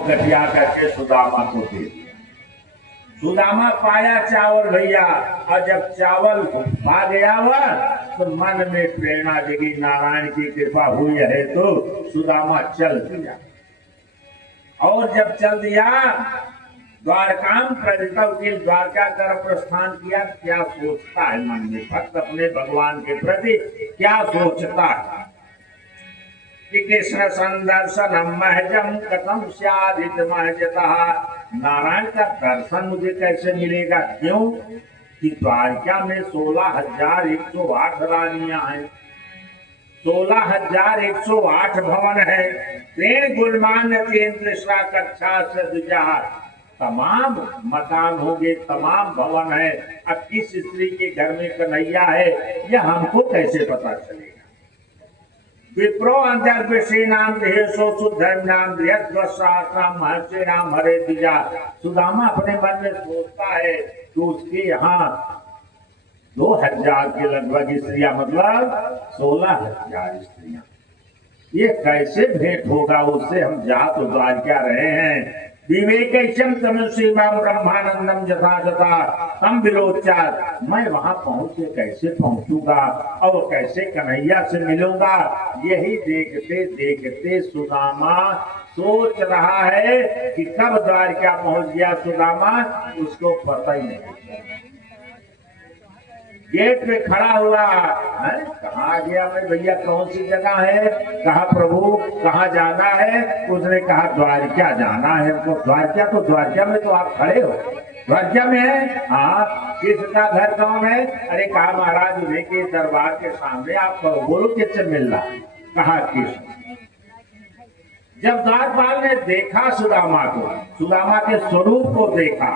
गठिया करके सुदामा को दे दिया। सुदामा पाया चावल भैया, और जब चावल पा गया वह तो मन में प्रेरणा जगी, नारायण की कृपा हुई है तो सुदामा चल दिया। और जब चल दिया द्वारकाम प्रजितव के द्वारका कर प्रस्थान किया। क्या सोचता है मन में भक्त अपने भगवान के प्रति, क्या सोचता है कि कृष्ण संदर्शन महजम कथम स्यादित महजतः, नारायण का दर्शन मुझे कैसे मिलेगा। क्यों कि द्वारका में 16,108 रानियां हैं, 16,108 भवन है। तीन गुणमान केंद्र कक्षा से द्विजा, तमाम मकान होंगे, तमाम भवन है। अब किस स्त्री के घर में कन्हैया है यह हमको कैसे पता चलेगा। विप्रो अंतर्विषी नाम देशो शुद्धम नाम देहस्वाम महर्षि नाम हरे दिजा। सुदामा अपने मन में सोचता है कि उसके यहाँ 2,000 के लगभग स्त्रियां, मतलब 16,000 स्त्रियां, ये कैसे भेंट होगा उससे। हम जा तो द्वारका रहे हैं, विवेकम तमसीमाम ब्रह्मानंदम जथा जथा तम विलोचार, मैं वहां पहुंच के कैसे पहुंचूंगा और कैसे कन्हैया से मिलूंगा। यही देखते देखते सुदामा सोच रहा है कि कब द्वारका पहुंच गया सुदामा, उसको पता ही नहीं। गेट पे खड़ा हुआ है, कहाँ गया मैं भैया, कौन सी जगह है, कहा प्रभु कहाँ जाना है। उसने कहा द्वारका जाना है हमको। द्वारका, तो द्वारका में तो आप खड़े हो, द्वारका में है। हाँ, किसका घर कौन है। अरे कहा महाराज उन्हीं के दरबार के सामने, आप बोलो किससे मिलना। कहा कृष्ण। जब द्वारपाल ने देखा सुदामा को, सुदामा के स्वरूप को देखा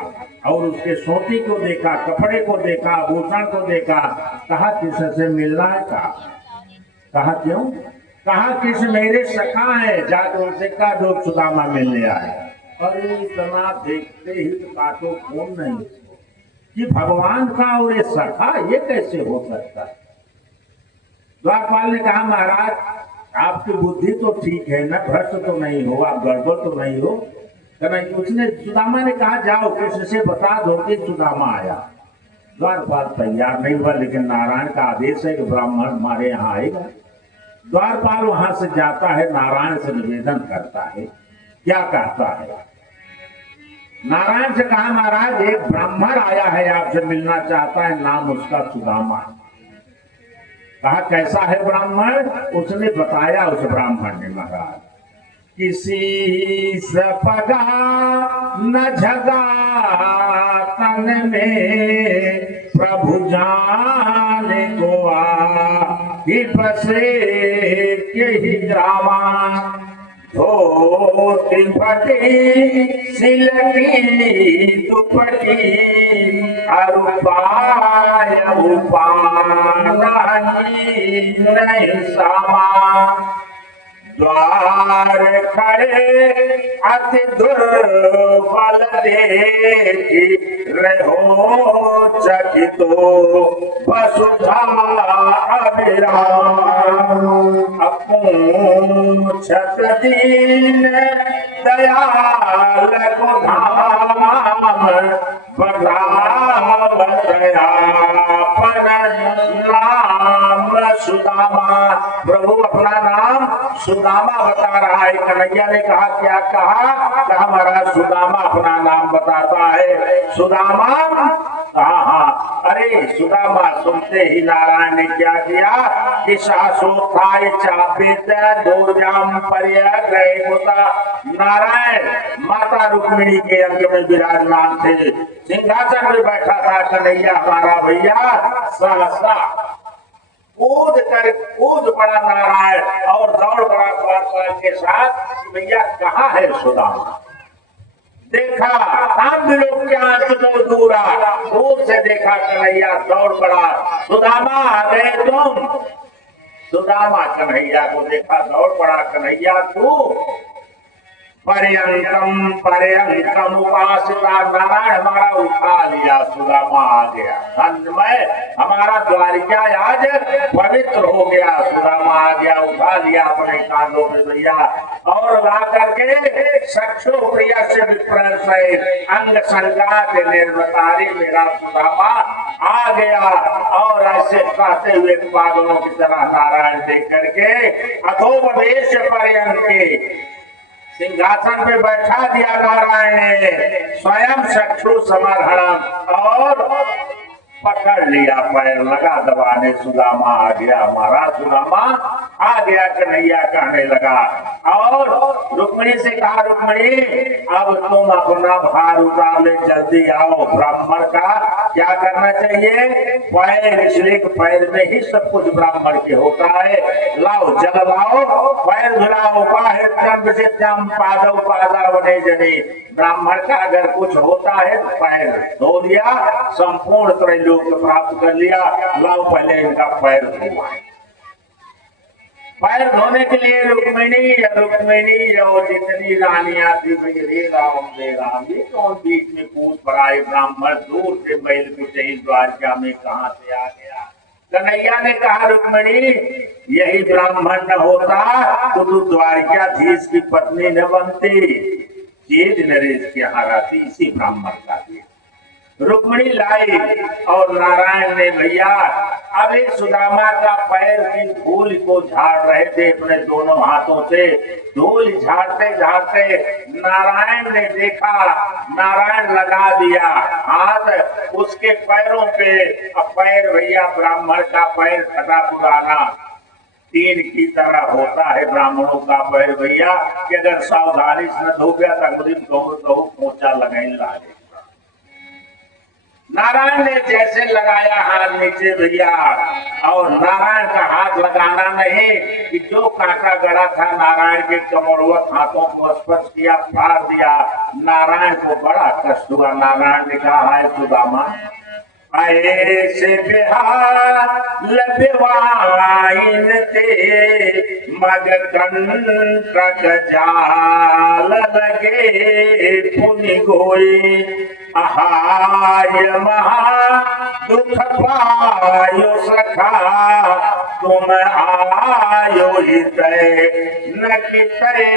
और उसके सोती को देखा, कपड़े को देखा, भूषण को देखा, कहा कृष्ण से मिलना है। कहा क्यों। कहा कृष्ण मेरे सखा है, जाकर उनसे कहा जो सुदामा मिलने आए। अरे इतना देखते ही तो काटो फोन नहीं कि भगवान का और ये सखा, ये कैसे हो सकता है। द्वारपाल ने कहा महाराज आपकी बुद्धि तो ठीक है ना, भ्रष्ट तो नहीं हो, आप गड़बड़ तो नहीं हो। उसने, सुदामा ने कहा जाओ कृष्ण से बता दो कि सुदामा आया। द्वारपाल तैयार नहीं हुआ, लेकिन नारायण का आदेश है कि ब्राह्मण हमारे यहाँ आएगा। द्वारपाल वहां से जाता है, नारायण से निवेदन करता है। क्या कहता है। नारायण से कहा महाराज एक ब्राह्मण आया है आपसे मिलना चाहता है, नाम उसका सुदामा। कहा कैसा है ब्राह्मण। उसने बताया उस ब्राह्मण ने महाराज किसी सपगा न झगा तन में प्रभु जाने को ही बसे के ही जावा, धोती फटी सिलकी दुपटी अरुपाय उपानी नहीं सामा, द्वार खड़े अति दुर्बल देखी रहो चकितो वसुधा अभिराम, अपूछत दीन दयाल को धाम बघाव दया नाम सुदामा। प्रभु अपना नाम सुदामा बता रहा है। कन्हैया ने कहा क्या कहा। कहा महाराज सुदामा अपना नाम बताता है। सुदामा कहा हाँ। अरे सुदामा सुनते ही नारायण ने क्या किया कि सासोथाय चापित दूरजाम पर्याय होता। नारायण माता रुक्मिणी के अंग में विराजमान थे, सिंहासन में बैठा था कन्हैया हमारा भैया। सहसा कूद पड़ा नारायण और दौड़ पड़ा द्वारपाल के साथ। भैया कहाँ है सुदामा। देखा हम लोग क्या चुनो दूरा, दूर से देखा कन्हैया दौड़ पड़ा। सुदामा आ गए तुम। सुदामा कन्हैया को देखा दौड़ पड़ा। कन्हैया तू पर्यंकम पर्यंकम उपासिता। नारायण हमारा उठा लिया, सुदामा आ गया। धन्यमय हमारा द्वारिका आज पवित्र हो गया। सुदामा आ गया, उठा लिया अपने कांधों पे भैया, और ला करके सक्षो प्रिय से विप्र से अंग संगात निर्वतारी मेरा सुदामा आ गया। और ऐसे कहते हुए पागलों की तरह नारायण देख करके अथोपदेश पर्यंक सिंहासन पे बैठा दिया नारायण ने, स्वयं चक्षु समर्हणम, और पकड़ लिया, पैर लगा दबाने। सुदामा आ गया, हमारा सुदामा आ गया, कन्हैया कहने लगा। और रुक्मिणी से कहा, रुक्मिणी अब तुम अपना भार उतार ले, जल्दी आओ। ब्राह्मण का क्या करना चाहिए? पैर, इसलिए पैर में ही सब कुछ ब्राह्मण के होता है। लाओ जल लाओ, पैर धुलाओ, पादव पादावने जने। ब्राह्मण का अगर कुछ होता है तो पैर धो लिया, संपूर्ण त्रैलोक्य प्राप्त कर लिया। लाओ पहले इनका पैर धोआ। पैर धोने के लिए रुक्मिणी और जितनी रानियां थी, रे राम, ये कौन बीच में कूद पड़ा? ब्राह्मण दूर से बैल कुचैल द्वारका में कहां से आ गया? कन्हैया ने कहा, रुक्मिणी यही ब्राह्मण न होता तो तू द्वारकाधीश की पत्नी न बनती। चेत नरेश के यहाँ रहती, इसी ब्राह्मण का थी। रुक्मिणी लाई और नारायण ने भैया अभी सुदामा का पैर की धूल को झाड़ रहे थे अपने दोनों हाथों से। धूल झाड़ते झाड़ते नारायण ने देखा, नारायण लगा दिया हाथ उसके पैरों पे। अब पैर भैया ब्राह्मण का पैर फटा पुराना तीन की तरह होता है ब्राह्मणों का पैर भैया, कि अगर सावधानी से न धो गया तो पोंछा लगाने लागे। नारायण ने जैसे लगाया हाथ नीचे भैया, और नारायण का हाथ लगाना नहीं कि जो कांटा गड़ा था नारायण के कमरवत हाथों को स्पर्श किया, फाड़ दिया। नारायण को बड़ा कष्ट हुआ। नारायण ने कहा, हाय सुदामा, ऐसे बिहार लबवाइन ते मग कंटक जाल लगे पुनि गोई। आहाय महा दुख पायो सखा, तुम आयो हित न कितरे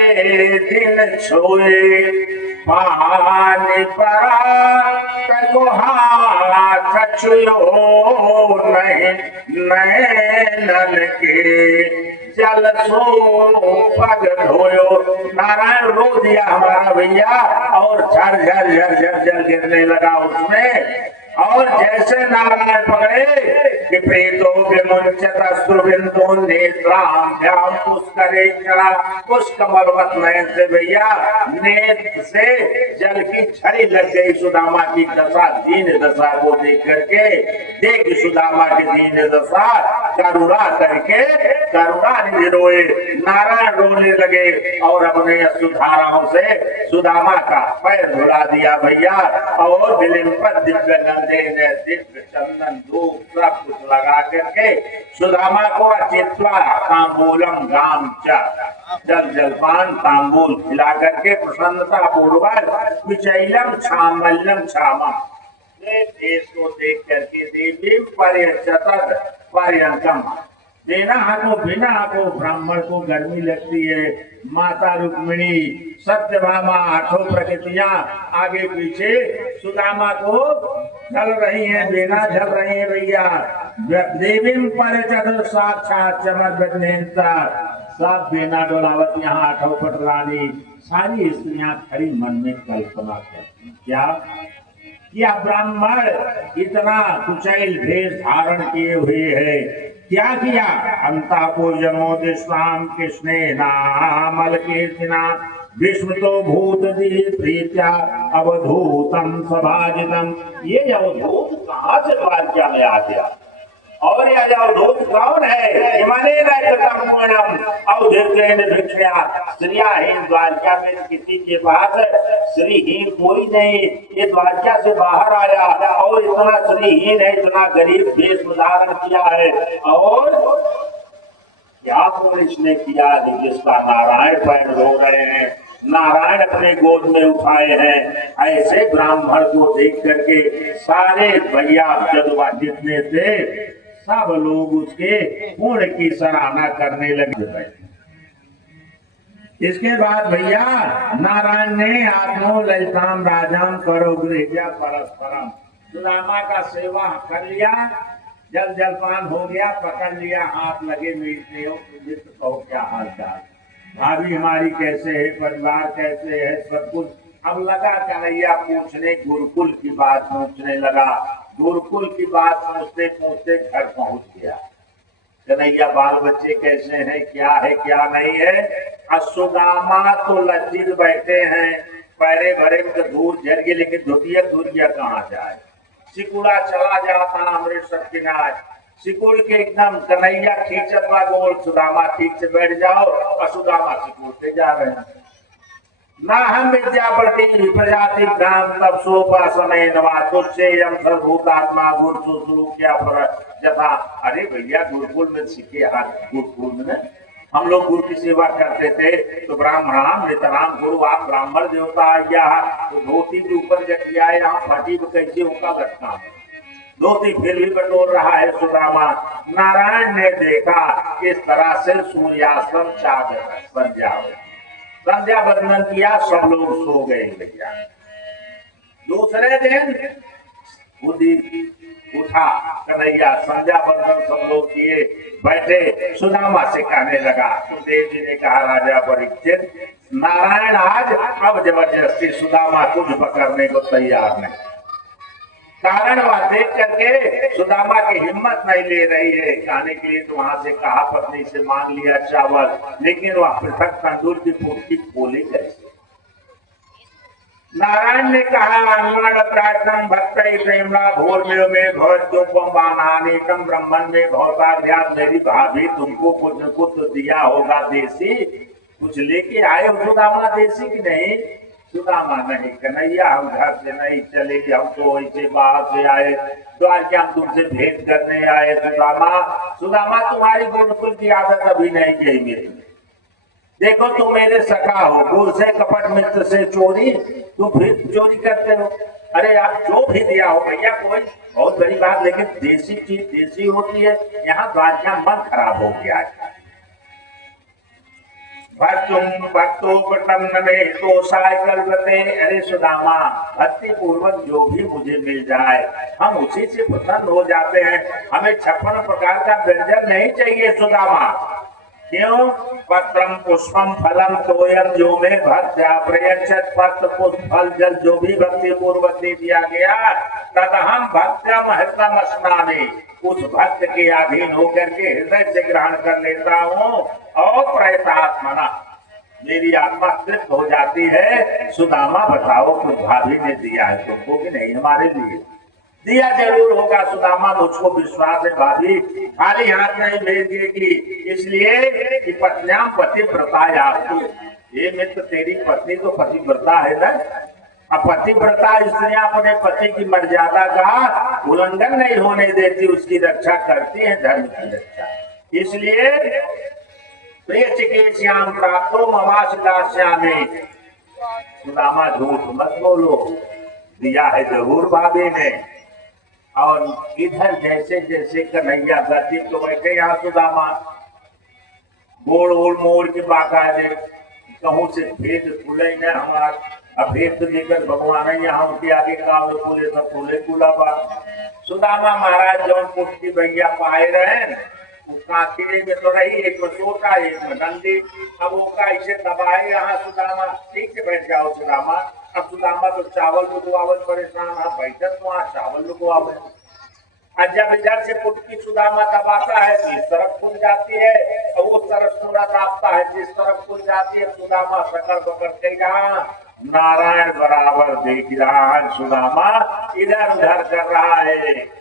दिन छोए। पानी परा तको हाथ छुयो नहीं, नैनन के जल सो पग धोयो। नारायण रो दिया हमारा भैया, और झर झर झर झर झर गिरने लगा उसमें। और जैसे नारायण पकड़े कि प्रेतो विमुंचत अश्रुबिंदु नेत्राभ्याम पुष्करे चढ़ा, उस कमलवत नयन से भैया नेत्र से जल की छड़ी लग गई। सुदामा की दशा, दीन दशा को देख करके, देख सुदामा की दीन दशा, करुणा करके करुणा रोए। नारायण रोने लगे और अपने अश्रुधाराओं से सुदामा का पैर धुला दिया भैया। और बिलिम पर दिव्य दिव्य चंदन धूप सब कुछ लगा करके सुदामा को चित्वा तांबूलम गाम जल जलपान तांबूल खिला करके प्रसन्नता पूर्वक विचैलम छामल्यम छामा, देश को देख करके देवी पर्यचतत पर्यंकम, बिना हाथों ब्राह्मण को गर्मी लगती है। माता रुक्मिणी, सत्यभामा, आठों प्रकृतियां आगे पीछे सुदामा को चल रही हैं, बिना झल रही हैं भैया। देवी परिचर साक्षात चमत्ता, सब बिना डोलावत यहाँ आठों पटरानी सारी स्त्रियां खड़ी मन में कल्पना करती, क्या ब्राह्मण इतना कुचैल भेष धारण किए हुए है, क्या किया? अंता को यमोदिष्वाम कृष्णे नामल कीर्तिना विश्व तो भूत दी प्रीत्या अवधूतम सभाजितम। ये अवधूत कहाँ से द्वारका में आ गया? और ये अवधूत कौन है? हिमालय स्त्रियाहीन द्वारका में किसी के पास श्रीहीन कोई नहीं। ये द्वारका से बाहर आया और इतना श्रीहीन है, इतना गरीब वेश धारण किया है। और क्या पुरुष ने किया जिसका नारायण पैर रो रहे हैं? नारायण अपने गोद में उठाए हैं। ऐसे ब्राह्मण को देख करके सारे भैया जदवा जितने थे सब लोग उसके गुण की सराहना करने लगे। इसके बाद भैया नारायण ने आत्मो ललिताम राजाम करो गृह परस्परम, सुदामा का सेवा कर लिया, जल जलपान हो गया, पकड़ लिया, हाथ लगे मिलते हो, मित्र कहो क्या हाल चाल, भाभी हमारी कैसे है, परिवार कैसे है, सब कुछ। अब लगा कन्हैया पूछने, गुरुकुल की बात पूछने लगा। गुरुकुल की बात पूछते पूछते घर पहुंच गया। कन्हैया बाल बच्चे कैसे हैं, क्या है क्या नहीं है। सुदामा तो लज्जित बैठे हैं, पैरे भरे में तो दूर जल गए, लेकिन धुतिया कहाँ जाए। सिकुड़ा चला जाता अमृतसर किनारे, सिकुड़ के एकदम कन्हैया खींचत बा गोल, सुदामा ठीक से बैठ जाओ, और सुदामा सिकुड़ते जा रहे हैं। ना हम विद्यापति प्रजाति ग्राम तब सोपा समय नवा तुझसे यम सर्वभूतात्मा गुरु सुश्रू क्या जथा। अरे भैया गुरुकुल में सीखे, गुरुकुल में हम लोग गुरु की सेवा करते थे, तो ब्राह्मणाम नितराम गुरु, आप ब्राह्मण देवता आया, तो धोती के ऊपर गठिया यहाँ फटी कैसे होगा घटना, धोती फिर भी बटोर रहा है सुदामा। नारायण ने देखा इस तरह से सूर्याश्रम चादर बन जाओ, संध्या बंदन किया, सब लोग सो गए भैया। दूसरे दिन उठा कन्हैया, संध्या बंदन सब लोग किए, बैठे, सुदामा से कहने लगा। सुखदेव जी ने कहा राजा परीक्षित, नारायण आज अब जबरदस्ती सुदामा तुझ पकड़ने को तैयार नहीं। कारण वह देख करके सुदामा की हिम्मत नहीं ले रही है खाने के लिए, तो वहां से कहा पत्नी से मांग लिया चावल, लेकिन वह पृथक तंदूर की फुटकी खोले कैसे। नारायण ने कहा प्रार्थना भक्त प्रेमणा भोर में भवत्योपमानानेकम ब्रह्मन में भवताध्यात, मेरी भाभी तुमको कुछ न कुछ दिया होगा देसी, कुछ लेके आए हो सुदामा देसी की नहीं। सुदामा नहीं, कन्हैया हम घर से नहीं चले, हम तो ऐसे बाहर से आए, द्वारका हम तुमसे भेंट करने आए। सुदामा तुम्हारी गुरुकुल की आदत अभी नहीं गई मेरी, देखो तुम मेरे सखा हो, गुरु से कपट मित्र से चोरी, तुम फिर चोरी करते हो। अरे आप जो भी दिया हो भैया, कोई बहुत बड़ी बात, लेकिन देसी चीज देसी होती है। यहाँ द्वारका मन खराब हो गया है। अरे सुदामा भक्ति पूर्वक जो भी मुझे मिल जाए हम उसी से प्रसन्न हो जाते हैं, हमें 56 प्रकार का व्यंजन नहीं चाहिए सुदामा। क्यों? पत्रम पुष्पम फलम तोयम जो में भक्त्या प्रयच्छत, पत्र पुष्प फल जल जो भी भक्ति पूर्वक दे दिया गया, तदहम भक्त्यम हृदयम स्नाने, उस भक्त के अधीन होकर के हृदय से ग्रहण कर लेता हूँ, और प्रयतात्मना मेरी आत्मा तृप्त हो जाती है। सुदामा बताओ कुछ भाभी ने दिया है तुमको कि नहीं? हमारे लिए दिया जरूर होगा सुदामा, मुझको विश्वास है भाभी खाली हाथ नहीं भेज देगी, इसलिए कि पत्न्याम पतिव्रता यास्तु, ये मित्र तेरी पत्नी तो पतिव्रता है ना। अब पतिव्रता स्त्रियां अपने पति की मर्यादा का उल्लंघन नहीं होने देती, उसकी रक्षा करती है, धर्म की रक्षा। इसलिए प्रिय चिकित्साम प्राप्तो ममास दास्यामि, सुदामा झूठ मत बोलो, दिया है जरूर भाभी ने। और इधर जैसे जैसे कन्हैया गति तो बैठे यहाँ सुदामा गोड़ ओड़ मोड़ के बाकायदे कहूँ से भेद खुले न हमार, अब भेद तो देकर भगवान यहाँ उनके आगे काम खुले सब खुले खुला बा। सुदामा महाराज जौन पुष्टि भैया पाए रहे काखिले में तो रही, एक में सोटा एक में डंडी, अब वो का इसे दबाए यहाँ सुदामा, ठीक से बैठ जाओ सुदामा। अब सुदामा तो चावल लुकवावल परेशान, हाँ बैठक तो वहाँ चावल लुकवावे। जब इधर से पुटकी सुदामा दबाता है तो इस तरफ खुल जाती है, और उस तरफ थोड़ा दाबता है जिस तरफ खुल जाती है। सुदामा सकल पकड़ के यहाँ नारायण बराबर देख रहा है, सुदामा इधर उधर कर रहा है,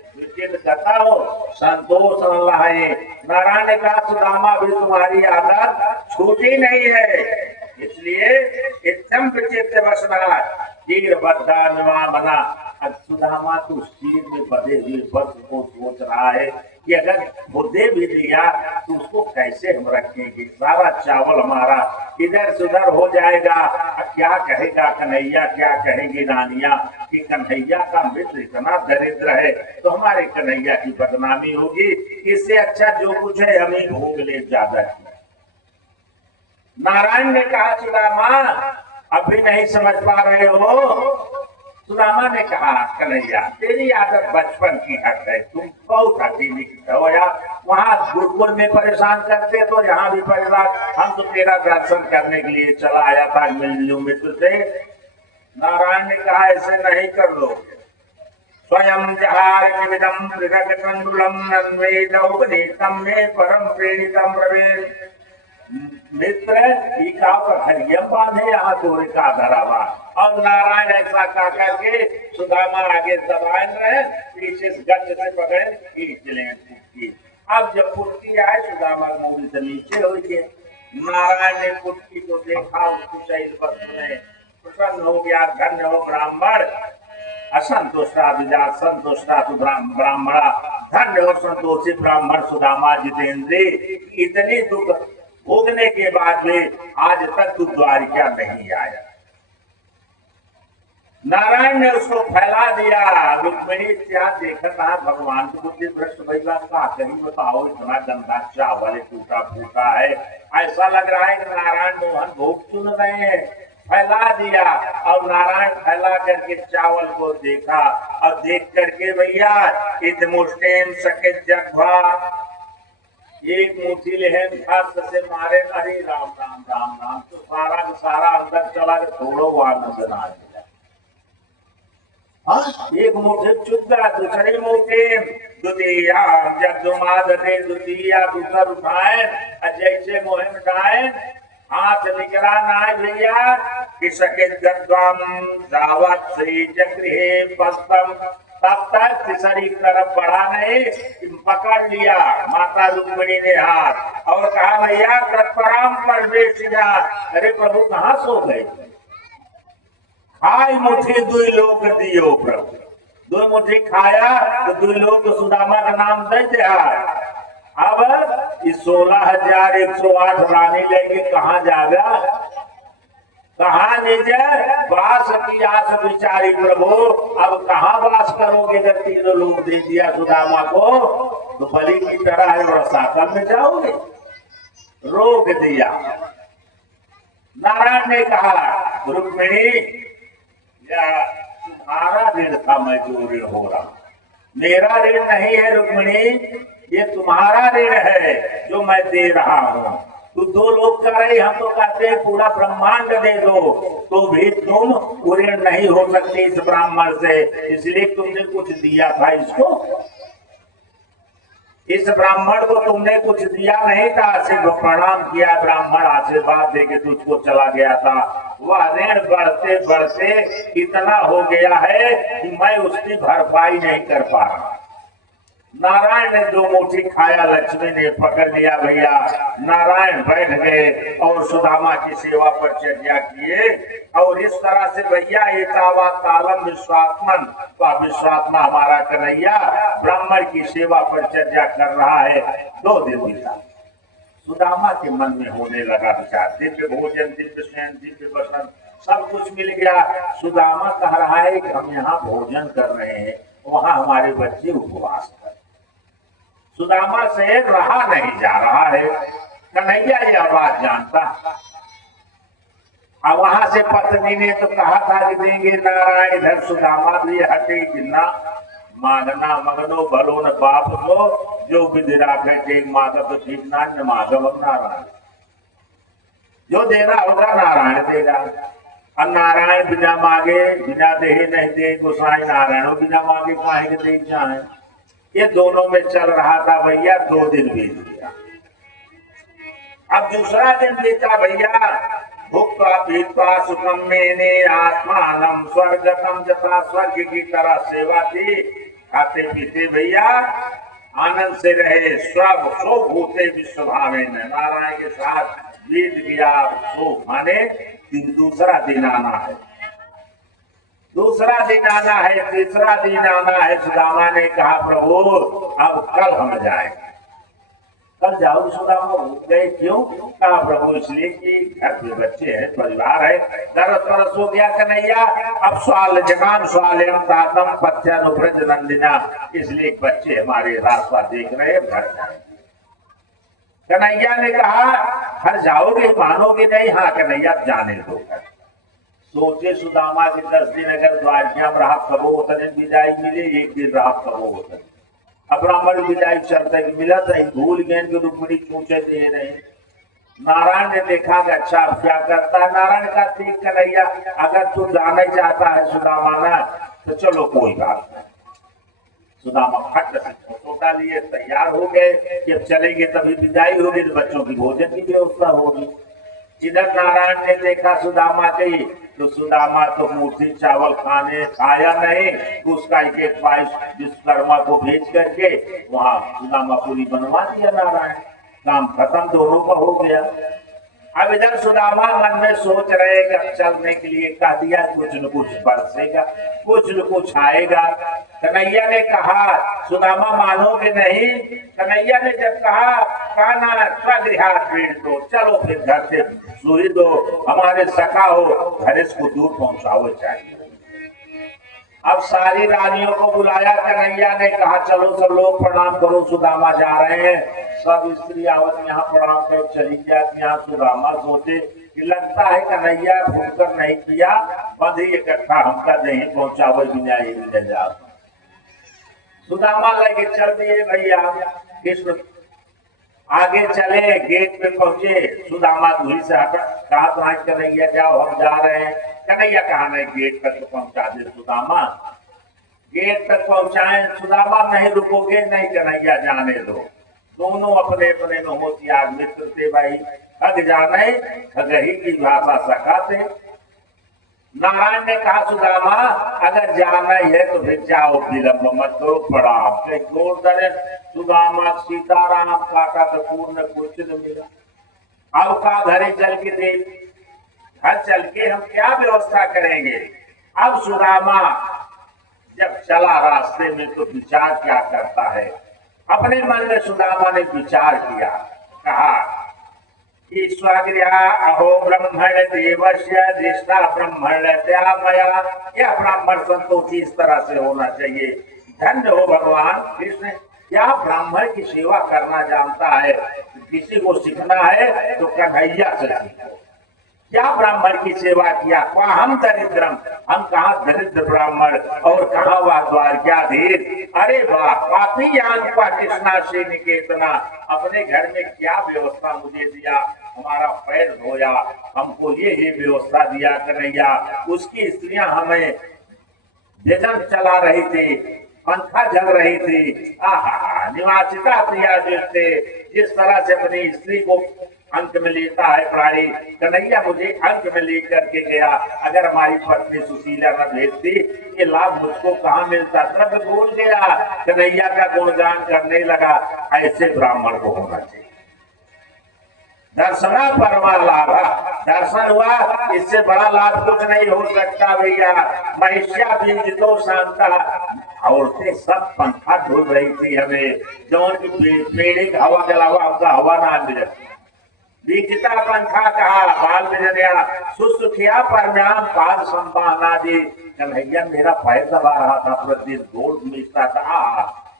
कथा हो संतोष है। नारायण ने कहा सुदामा भी तुम्हारी आदत छूटी नहीं है, इसलिए एकदम विचित्र बसना बना अब सुदामा तो उस चीज में बधे हुए बस को सोच रहा है कि अगर वो दे भी दिया तो उसको कैसे हम रखेंगे, सारा चावल हमारा इधर से उधर हो जाएगा। क्या कहेगा कन्हैया, क्या कहेंगी रानिया कि कन्हैया का मित्र इतना दरिद्र है, तो हमारे कन्हैया की बदनामी होगी। इससे अच्छा जो कुछ है हम ही भोग ले ज्यादा। नारायण ने कहा सुदामा अभी नहीं समझ पा रहे हो। सुदामा ने कहा कन्हैया तेरी आदत बचपन की हट है, तुम बहुत अतिरिक्त हो यार, वहां गुरुकुल में परेशान करते तो यहाँ भी परेशान। हम तो तेरा दर्शन करने के लिए चला आया था मिलूं मित्र से। नारायण ने कहा ऐसे नहीं कर लो। स्वयं जहार निविदम पृथकतंडुलम नन्वेदौपनीतम में परम प्रेरितम रवे। मित्र टीका पर हरियम बांधे यहाँ तोरे का धरावा। और नारायण ऐसा कह करके सुदामा आगे दबान रहे, पीछे गज से पकड़े खींच ले पुटकी। अब जब पुटकी आए सुदामा मूरी से नीचे हो गए। नारायण ने पुटकी को देखा, उसको शहीद पशु ने प्रसन्न हो गया। धन्य हो ब्राह्मण, असंतुष्टा विजात संतुष्टा तो ब्राह्मणा। धन्य हो संतोषी ब्राह्मण सुदामा जितेंद्री, इतनी दुख भोगने के बाद में आज तक तू द्वारिका नहीं आया। नारायण ने उसको फैला दिया। रुक्मिणी क्या देखा था भगवान को बुद्धि भ्रष्ट भैया का कहीं बताओ, इतना गंदा चावल टूटा फूटा है, ऐसा लग रहा है कि नारायण मोहन भोग चुन रहे हैं। फैला दिया और नारायण फैला करके चावल को देखा और देख करके भैया इतमुष्टेम सकेत जगवा, एक मुट्ठी लेहन हाथ से मारे, अरे राम राम राम राम, तो सारा का सारा अंदर चला के थोड़ो वहां नजर आ गया। एक मुट्ठी चुप गया, दूसरी मुट्ठी द्वितीया जगमादने द्वितीया दूसर उठाए, जैसे मोहन उठाए हाथ निकला ना भैया कि सके जगम दावत से जगृहे पस्तम। तब तक तीसरी तरफ बढ़ा नहीं, पकड़ लिया माता रुक्मिणी ने हाथ और कहा भैया तत्पराम परवेश जा। अरे प्रभु कहाँ सो गए? खाई मुट्ठी दुई लोग दियो प्रभु, दो मुट्ठी खाया तो दुई लोग सुदामा का नाम दे दिया। अब इस 16,108 रानी लेके कहाँ जाएगा, कहाँ निज वास की आस विचारी प्रभु। अब कहाँ वास करोगे जब तीनों लोग दे दिया सुदामा को, तो बलि की तरह है रसातल में जाओगे। रोक दिया। नारायण ने कहा रुक्मिणी तुम्हारा ऋण था, मैं जो ऋण हो रहा, मेरा ऋण नहीं है रुक्मिणी, ये तुम्हारा ऋण है जो मैं दे रहा हूँ। तो दो लोग कह रहे हम तो कहते हैं पूरा ब्रह्मांड दे दो, तो भी तुम ऋण नहीं हो सकते इस ब्राह्मण से, इसलिए तुमने कुछ दिया था इसको। इस ब्राह्मण को तुमने कुछ दिया नहीं था, सिर्फ प्रणाम किया, ब्राह्मण आशीर्वाद दे के तुझको चला गया था। वह ऋण बढ़ते बढ़ते इतना हो गया है कि मैं उसकी भरपाई नहीं कर पा रहा। नारायण ने दो मुट्ठी खाया, लक्ष्मी ने पकड़ लिया भैया। नारायण बैठ गए और सुदामा की सेवा पर चर्चा किए। और इस तरह से भैया एतावा कालम विश्वात्मन, विश्वात्मा हमारा कन्हैया ब्राह्मण की सेवा पर चर्चा कर रहा है। 2 दिन बीता। सुदामा के मन में होने लगा विचार, दिव्य भोजन, दिव्य शयन, दिव्य वसन, सब कुछ मिल गया। सुदामा कह रहा है कि हम यहाँ भोजन कर रहे हैं, वहां हमारे बच्चे उपवास कर। सुदामा से रहा नहीं जा रहा है। कन्हैया यह बात जानता। अब वहां से पत्नी ने तो कहा था कि देंगे नारायण, इधर सुदामा भी हटे जिन्ना मांगना मगनो भलो न बाप को, जो विधि राखे मांगब ठीक ना न मांगब नारायण, जो देना होगा नारायण देगा। और नारायण बिना मांगे बिना देहे नहीं दे, गोसाई नारायण बिना मांगे काहे के देख जाए। ये दोनों में चल रहा था भैया। 2 दिन बीत गया। अब दूसरा दिन बीता भैया। भुक्त्वा पीत्वा सुखम मेने आत्मानम स्वर्गतम, जथा स्वर्ग की तरह सेवा थी। खाते पीते भैया आनंद से रहे। सब सो भूते विश्व भावे, नारायण के साथ बीत गया। सो माने दूसरा दिन आना है। दूसरा दिन आना है, तीसरा दिन आना है। सुदामा ने कहा प्रभु अब कल हम जाएं। कल जाओ सुदामा। गए क्यों? कहा प्रभु इसलिए कि घर में बच्चे हैं, परिवार है, 10 वर्ष हो गया कन्हैया, अब स्वाल जगान स्वालयम तातम पथ्यानुव्रज नंदिना, इसलिए बच्चे हमारे रास्ता देख रहे हैं, घर जाए। कन्हैया ने कहा घर जाओगे, मानोगे नहीं? हाँ कन्हैया जाने दो। सोचे सुदामा के 10 दिन अगर द्वारका में रहा कबो उतने विदाई मिले, 1 दिन रहा कबो उतने। अब ब्राह्मण विदाई चलते मिला तो भूल गए कि रुक्मिणी छूटे दे रहे। नारायण ने देखा कि अच्छा अब क्या करता है। नारायण का ठीक कन्हैया, अगर तू जाना चाहता है सुदामा ना, तो चलो कोई बात नहीं। सुदामा फट से छोटा लिए तैयार हो गए कि अब चलेंगे तभी विदाई होगी, तो बच्चों की भोजन की व्यवस्था होगी। इधर नारायण ने देखा सुदामा के, तो सुदामा तो मूठी चावल खाया नहीं, उसका एक 22 विश्वकर्मा को भेज करके वहां सुदामा पूरी बनवा दिया। नारायण काम खत्म, दोनों का हो गया। अब इधर सुदामा मन में सोच रहे कि अब चलने के लिए कह दिया, कुछ न कुछ बरसेगा, कुछ न कुछ आएगा। कन्हैया ने कहा सुदामा मानोगे नहीं? कन्हैया ने जब कहा ना स्वगृहात पीड़ दो, चलो फिर घर से सुई दो, हमारे सखा हो, घर को दूर पहुंचाओ चाहिए। अब सारी रानियों को बुलाया। कन्हैया ने कहा चलो सब लोग प्रणाम करो, सुदामा जा रहे हैं। सब स्त्री आवत यहाँ प्रणाम करो चली जाती। यहाँ सुदामा सोचे कि लगता है कन्हैया भूलकर नहीं किया, बंद ही इकट्ठा हमका नहीं पहुंचावे बिना ही ले जाओ। सुदामा लगे चल दिए भैया। कृष्ण आगे चले, गेट पे पहुंचे। सुदामा धूरी से हटा, कहा तो आज कन्हैया जाओ हम जा रहे हैं। कन्हैया कहा नहीं, गेट तक तो पहुंचा दे सुदामा। गेट तक पहुंचाए, सुदामा नहीं रुकोगे? नहीं कन्हैया जाने दो। दोनों अपने अपने में होशियार मित्र थे भाई, ठग जाने ठगही की भाषा सखाते। नारायण ने कहा सुदामा अगर जाना ही है तो फिर जाओ, विलंब मत करो, प्रणाम। सुदामा सीताराम काटा तो पूर्ण कुछ न मिला। अब का घरे चल के देख, घर चल के हम क्या व्यवस्था करेंगे? अब सुदामा जब चला रास्ते में तो विचार क्या करता है? अपने मन में सुदामा ने विचार किया, कहा कि स्वगृहा अहो ब्रह्मण देवस्य दृष्टा ब्रह्मण त्यामया। यह ब्राह्मण संतोषी इस तरह से होना चाहिए। धन्य हो भगवान कृष्ण, क्या ब्राह्मण की सेवा करना जानता है। किसी को सीखना है तो कन्हैया से सीखो। क्या ब्राह्मण की सेवा किया? हम दरिद्रम, हम कहाँ दरिद्र ब्राह्मण और कहाँ वह द्वारकाधीश। अरे वाह, पापी ज्ञान का कृष्णा से निकेतना, अपने घर में क्या व्यवस्था मुझे दिया, हमारा पैर धोया, हमको ये व्यवस्था दिया कन्हैया। उसकी स्त्रियां हमें भोजन चला रही थी, पंखा जल रही थी। आहा, निवासिता प्रिया जिस तरह से अपनी स्त्री को अंक में लेता है प्राणी, कन्हैया मुझे अंक में लेकर के गया। अगर हमारी पत्नी सुशीला न भेजती, ये लाभ मुझको कहाँ मिलता? सब भूल गया, कन्हैया का गुणगान करने लगा। ऐसे ब्राह्मण को होना चाहिए। दर्शना परमा लाभ, दर्शन हुआ, इससे बड़ा लाभ कुछ नहीं हो सकता भैया। महिष्या बीजितो शांता, औरतें सब पंखा ढूंढ रही थी हमें, जौन की पेड़े का हवा के अलावा आपका हवा ना मिले। बीजता पंखा कहा बाल बिजलिया सुसुखिया परम्याम पाद संभाना जी। कन्हैया मेरा पैर दबा रहा था, प्रतिदिन गोद मिलता था।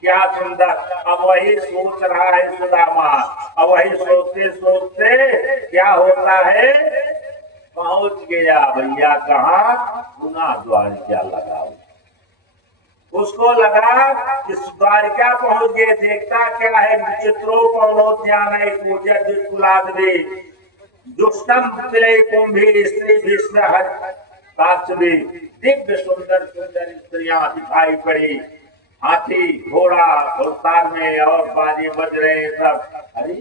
क्या सुंदर। अब वही सोच रहा है सुदामा। अब वही सोचते सोचते क्या होता है, पहुंच गया भैया कहाँ? पुनः द्वारका लगाओ। उसको लगा कि द्वारका पहुंच गए। देखता क्या है, चित्रोपौलोद्यान कुलादि दुष्टम तिले कुंभी स्त्री दिव्य सुंदर सुंदर स्त्रियां दिखाई पड़ी। हाथी घोड़ा घुड़सार में और बाजे बज रहे सब। अरे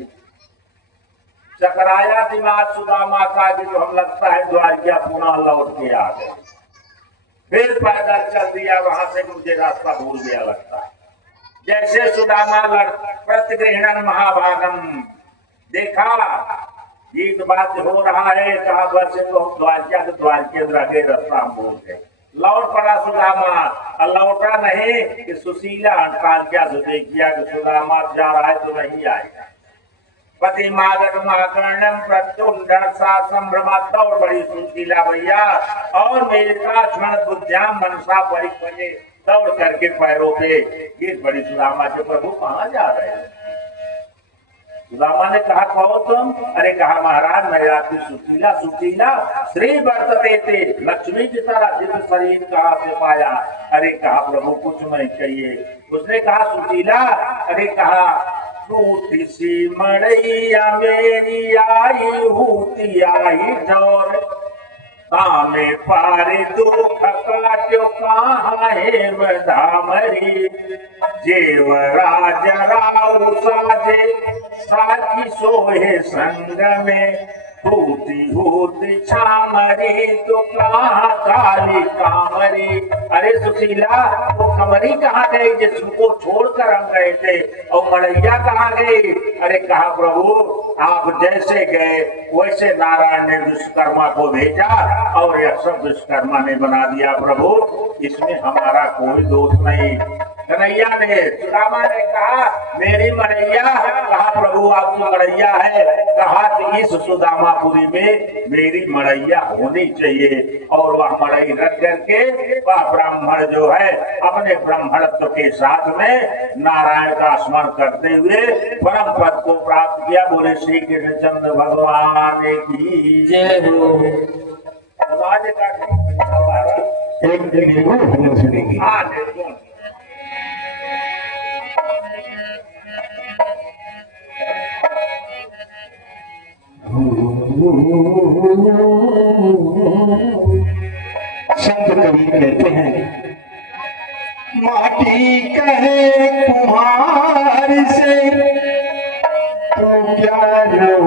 चकराया दिमाग सुदामा का कि जो हम लगता है द्वारका पुनः लौट के आ गए। फिर पैदल चल दिया, वहां से मुझे रास्ता भूल गया लगता है। जैसे सुदामा प्रतिगृहण महाभागम देखा, गीत बात हो रहा है, कहा बस तो हम द्वारका के रास्ता हम भूल गए। लौट पड़ा सुदामा, और लौटा नहीं कि सुशीला कालिका से देख दिया कि सुदामा जा रहा है तो नहीं आएगा। पति मागट माकर्णम प्रत्युंडर सा संभ्रमा, दौड़ बड़ी सुशीला भैया, और मेरे का क्षण बुद्ध्याम मनसा परिपने, दौड़ करके पैरों पे गिर पड़ी सुदामा के, प्रभु कहाँ जा रहे हैं? सुदामा ने कहा कहो तुम? अरे कहा महाराज मैं आपकी सुशीला, सुशीला श्री वर्तते थे, लक्ष्मी की तरह जिस शरीर कहाँ से पाया? अरे कहा प्रभु कुछ नहीं चाहिए। उसने कहा सुशीला, अरे कहा टूटी सी मड़ैया मेरी आई हूती आई जौर, तामे पारे दुख काट्यो कहाँ है धामरी, जेवराज राव साजे साथी सोहे संग में, होती होती छामरी तो कहाँ काली कामरी। अरे सुशीला वो कमरी कहाँ गई जिसको छोड़कर हम गए थे, और मड़ैया कहाँ गई? अरे कहा प्रभु आप जैसे गए वैसे नारायण ने विश्वकर्मा को भेजा, और यह सब विश्वकर्मा ने बना दिया प्रभु, इसमें हमारा कोई दोष नहीं। कन्हैया ने, सुदामा ने कहा मेरी मड़ैया, कहा प्रभु आपकी मड़ैया है, कहा कि इस सुदामापुरी में मेरी मड़ैया होनी चाहिए, और वह मड़ई रख करके वह ब्राह्मण जो है अपने ब्राह्मणत्व के साथ में नारायण का स्मरण करते हुए परम पद को प्राप्त किया। बोले श्री कृष्णचंद्र भगवान की जय हो। एक सुनेंगे। संत कवि कहते हैं, माटी कहे कुम्हार से तो क्या लो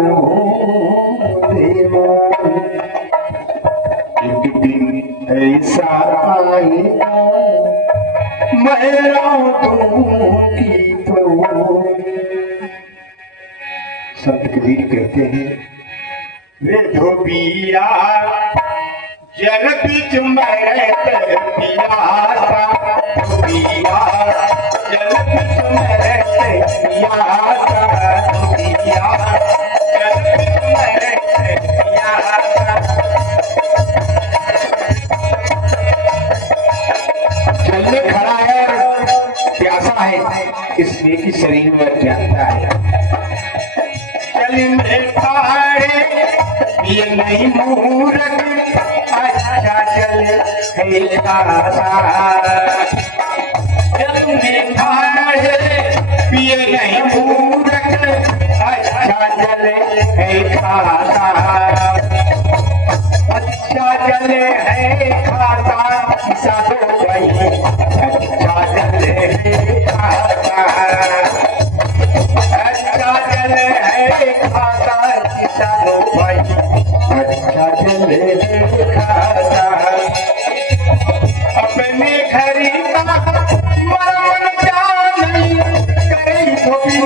देवो, एक दिन ऐसा आएगा मैं दूंगी तो। संत कबीर कहते हैं, वे धोबिया जल बीच मरत पियासा, धोबिया जल बीच मरत पियासा, धोबिया जल बीच मरत पियासा। जल में खड़ा है, प्यासा है, इसलिए कि शरीर में अज्ञानता है। ये नहीं मूरख अच्छा जल है खासा, जल में खाए पिए नहीं मूरख अच्छा जल है खासा, अच्छा जल है खासा साधो भाई, अच्छा जल है खासा, अच्छा जल है खासा साधो भाई, अच्छा जल खासा। अपने घरी का मन जानी करे धोबी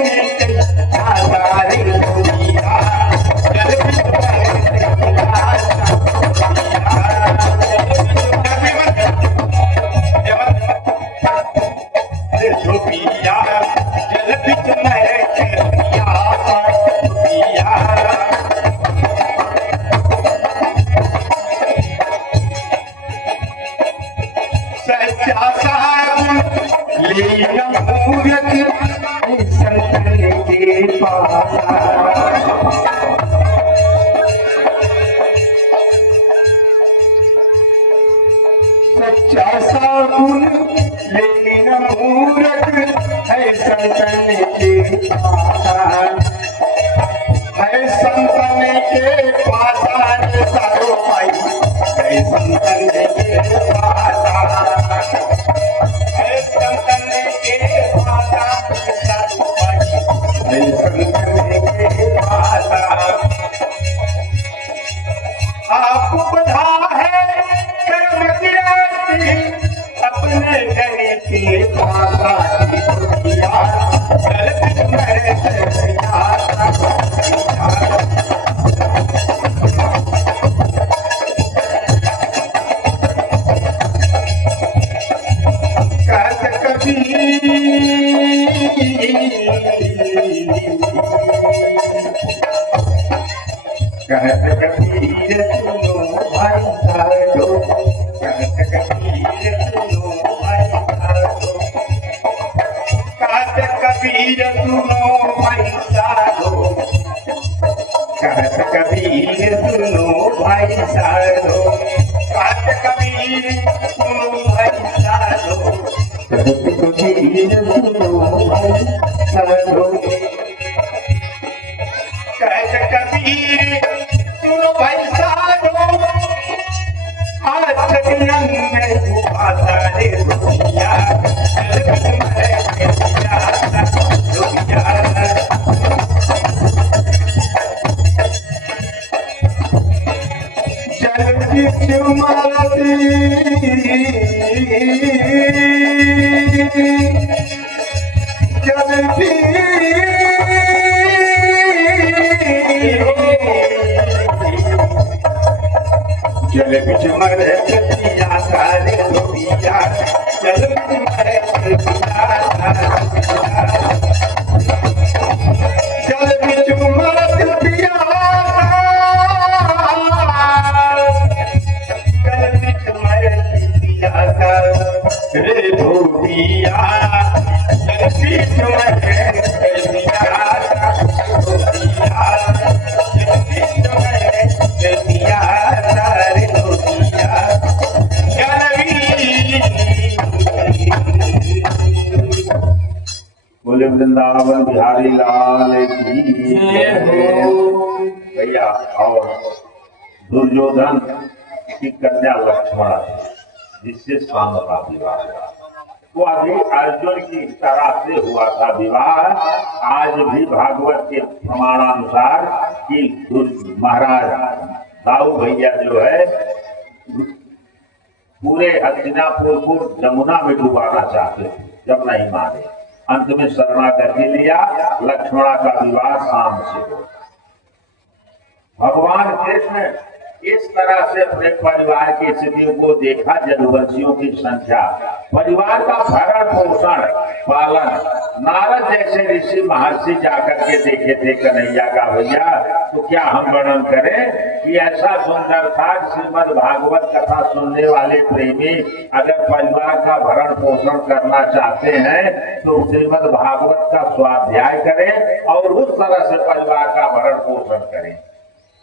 खासा रे धोबिया, जल धोबिया जल बिच सच्चा साबुन लेकिन मूरख है संतन के पासा, है संतन के पासा रे सारो भाई, है संतन के पासा, है संतन के पासा सारो भाई, है संतन के पासा। आपको बधा है कर्म गिराती अपने घर के पासा दुनिया, गलत मेरे सुनो भाई साधो, कहत कबीर सुनो भाई साधो, कहत कबीर सुनो भाई साधो, आज जन्म में हुआ सारे दुनिया, जल बिच मरे पिया सारे दुनिया, जल बिच मरे पिया, जल बिच मरे पिया, जल बिच मरे पिया रे धोबिया, जल बिच मरे पिया, धोबिया, जल बिच मरे पिया सारे धोबिया, बोले वृंदावन बिहारी लाल की भैया। और दुर्योधन की कन्या लक्ष्मण जिससे शाम का विवाह हुआ, वो अभी अर्जुन की तरह से हुआ था विवाह। आज भी भागवत के प्रमाणानुसार कि महाराज दाऊ भैया जो है पूरे हस्तिनापुर को जमुना में डुबाना चाहते थे, जब नहीं माने अंत में शरणागति लिया। लक्ष्मणा का विवाह शाम से हुआ। भगवान कृष्ण इस तरह से अपने परिवार की स्थितियों को देखा। यदुवंशियों की संख्या, परिवार का भरण पोषण पालन, नारद जैसे ऋषि महर्षि जाकर के देखे थे कन्हैया का भैया, तो क्या हम वर्णन करें कि ऐसा सुंदर था। श्रीमद् भागवत कथा सुनने वाले प्रेमी अगर परिवार का भरण पोषण करना चाहते हैं तो श्रीमद् भागवत का स्वाध्याय करें और उस तरह से परिवार का भरण पोषण करें।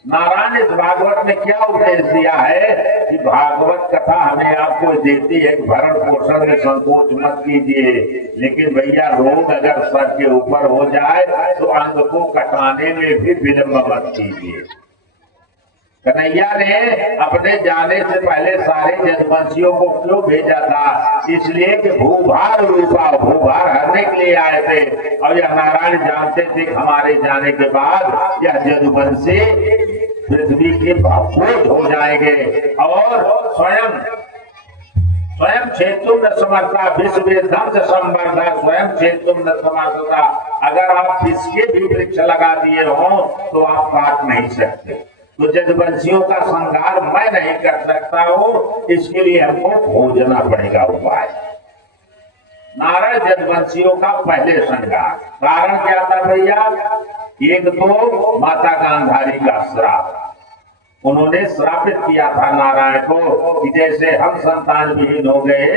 नारायण इस भागवत में क्या उपदेश दिया है कि भागवत कथा हमें आपको देती है कि भरण पोषण में संकोच मत कीजिए, लेकिन भैया रोग अगर सर के ऊपर हो जाए तो अंग को कटाने में भी विलंब मत कीजिए। कन्हैया ने अपने जाने से पहले सारे यदुवंशियों को क्यों भेजा था? इसलिए कि भूभार रूपा भूभार हरने के लिए आए थे। और यह नारायण जानते थे कि हमारे जाने के बाद यह यदुवंशी पृथ्वी के बोझ हो जाएंगे और स्वयं छेतुम न समर्था विश्व ध्वंस संवर्धा, स्वयं छेतुम न समर्थता। अगर आप किसके भी वृक्ष लगा दिए हो तो आप काट नहीं सकते। तो यदुवंशियों का संहार मैं नहीं कर सकता हूँ, इसके लिए हमको खोजना पड़ेगा उपाय। नारद यदुवंशियों का पहले संहार कारण क्या था भैया? एक तो माता गांधारी का श्राप, उन्होंने श्रापित किया था नारायण को कि जैसे हम संतान विहीन हो गए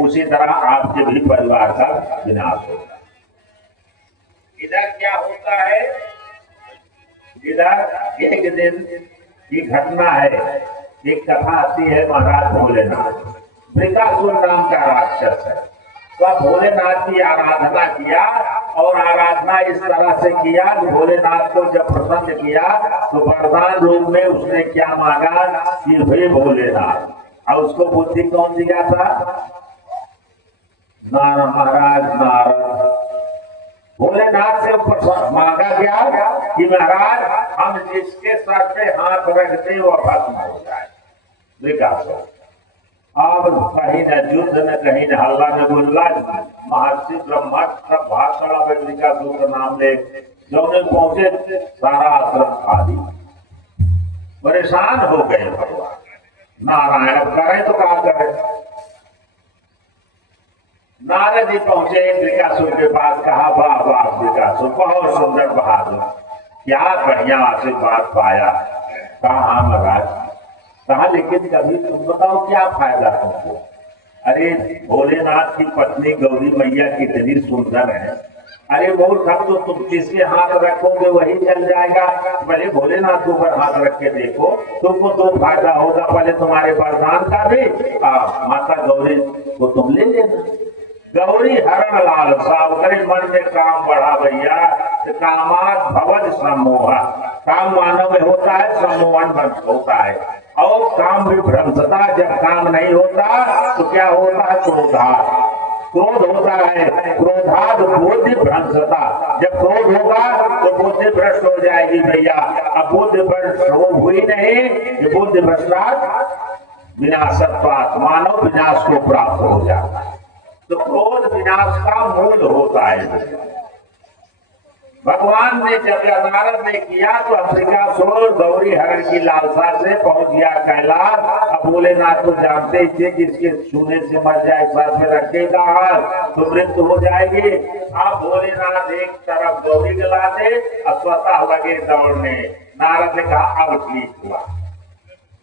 उसी तरह आपके भी परिवार का विनाश होगा। इधर क्या होता है? इधर एक दिन की घटना है, एक कथा आती है महाराज भोलेनाथ, वृकासुर नाम का राक्षस है। तो भोलेनाथ की आराधना किया और आराधना इस तरह से किया कि भोलेनाथ को जब प्रसन्न किया तो वरदान रूप में उसने क्या मांगा कि हे भोलेनाथ, और उसको बुद्धि कौन दिया था? महाराज नारद। भोलेनाथ से मांगा गया कि महाराज हम जिसके सर पे हाथ रखते वो भस्म हो जाए। विकास अब कहीं न युद्ध न कहीं न हल्ला न गुल्ला, महर्षि ब्रह्मास्त्र भाषण विकासों का नाम ले जो पहुंचे सारा आश्रम खाली, परेशान हो गए भगवान। नारायण करें तो क्या करें? नारद जी पहुंचे विकासुर के पास, कहा वाह वाह विकासुर, बहुत सुंदर बहादुर, क्या बढ़िया आशीर्वाद पाया। कहा हाँ महाराज। कहा लेकिन कभी तुम बताओ क्या फायदा तुमको? अरे भोलेनाथ की पत्नी गौरी मैया कितनी सुंदर है अरे मूर्ख, अब तो तुम जिसके हाथ रखोगे वही चल जाएगा। भले भोलेनाथ के ऊपर हाथ रख के देखो, तुमको तो फायदा होगा, पहले तुम्हारे वरदान का भी माता गौरी को तुम ले लेना। गौरी हरण लाल साहब करे मन में काम बढ़ा भैया, कामात भवज सम्मोह। काम मानव में होता है, सम्मोहन होता है, और काम भी भ्रंशता। जब काम नहीं होता तो क्या होता है? क्रोधात। क्रोध होता है, क्रोधाद बुद्धि भ्रंशता। जब क्रोध होगा तो बुद्धि भ्रष्ट हो जाएगी भैया। अब बुद्धि भ्रष्ट हुई नहीं, ये बुद्धि भ्रष्टात विनाशत्वात्, मानव विनाश को प्राप्त हो जाता है। तो क्रोध विनाश का मूल होता है। भगवान ने जब नारद ने किया तो अम्बिकासुर गौरी हरण की लालसा से पहुंच गया कैलाश। अब भोलेनाथ तो जानते ही थे कि इसके छूने से मर जाए, साथ में रखेगा हाथ तो मृत्यु हो जाएगी। अब भोलेनाथ एक तरफ गौरी गला दे और स्वतः लगे दौड़ने। नारद ने कहा अब ठीक हुआ,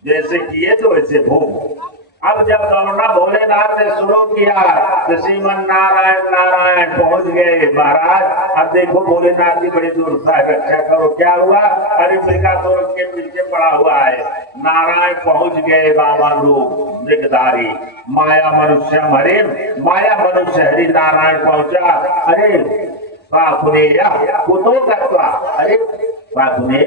जैसे किए तो वैसे भोग। अब जब दौड़ना भोलेनाथ ने शुरू किया तो श्रीमन नारायण नारायण पहुंच गए महाराज। अब देखो भोलेनाथ की बड़ी दुर्दशा है, रक्षा करो। क्या हुआ? अरे अम्बिकासुर के पीछे पड़ा हुआ है। नारायण पहुंच गए वामन रूप मृगधारी, माया मनुष्य हरे, माया मनुष्य हरि नारायण पहुंचा। अरे पाखुने कुतो तत्वा, अरे पाखुने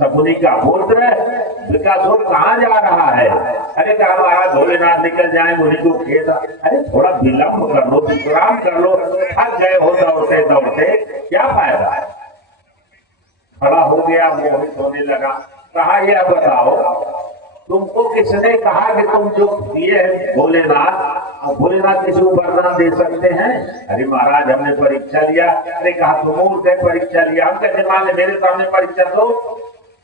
सपुनी का पुत्र अम्बिकासुर कहाँ जा रहा है? अरे कहा महाराज भोलेनाथ निकल जाए, मुझे तो खेत। अरे थोड़ा विलम्ब कर लो, विश्राम कर लो, थक गए हो दौड़ते दौड़ते, क्या फायदा है? खड़ा हो गया, मोहित होने लगा। कहा यह बताओ तुमको किसने कहा कि तुम जो दिए हैं भोलेनाथ, भोलेनाथ किसी को वरदान दे सकते हैं? अरे महाराज हमने परीक्षा लिया। अरे कहा तुम परीक्षा लिया, हम कैसे मान मेरे सामने परीक्षा दो?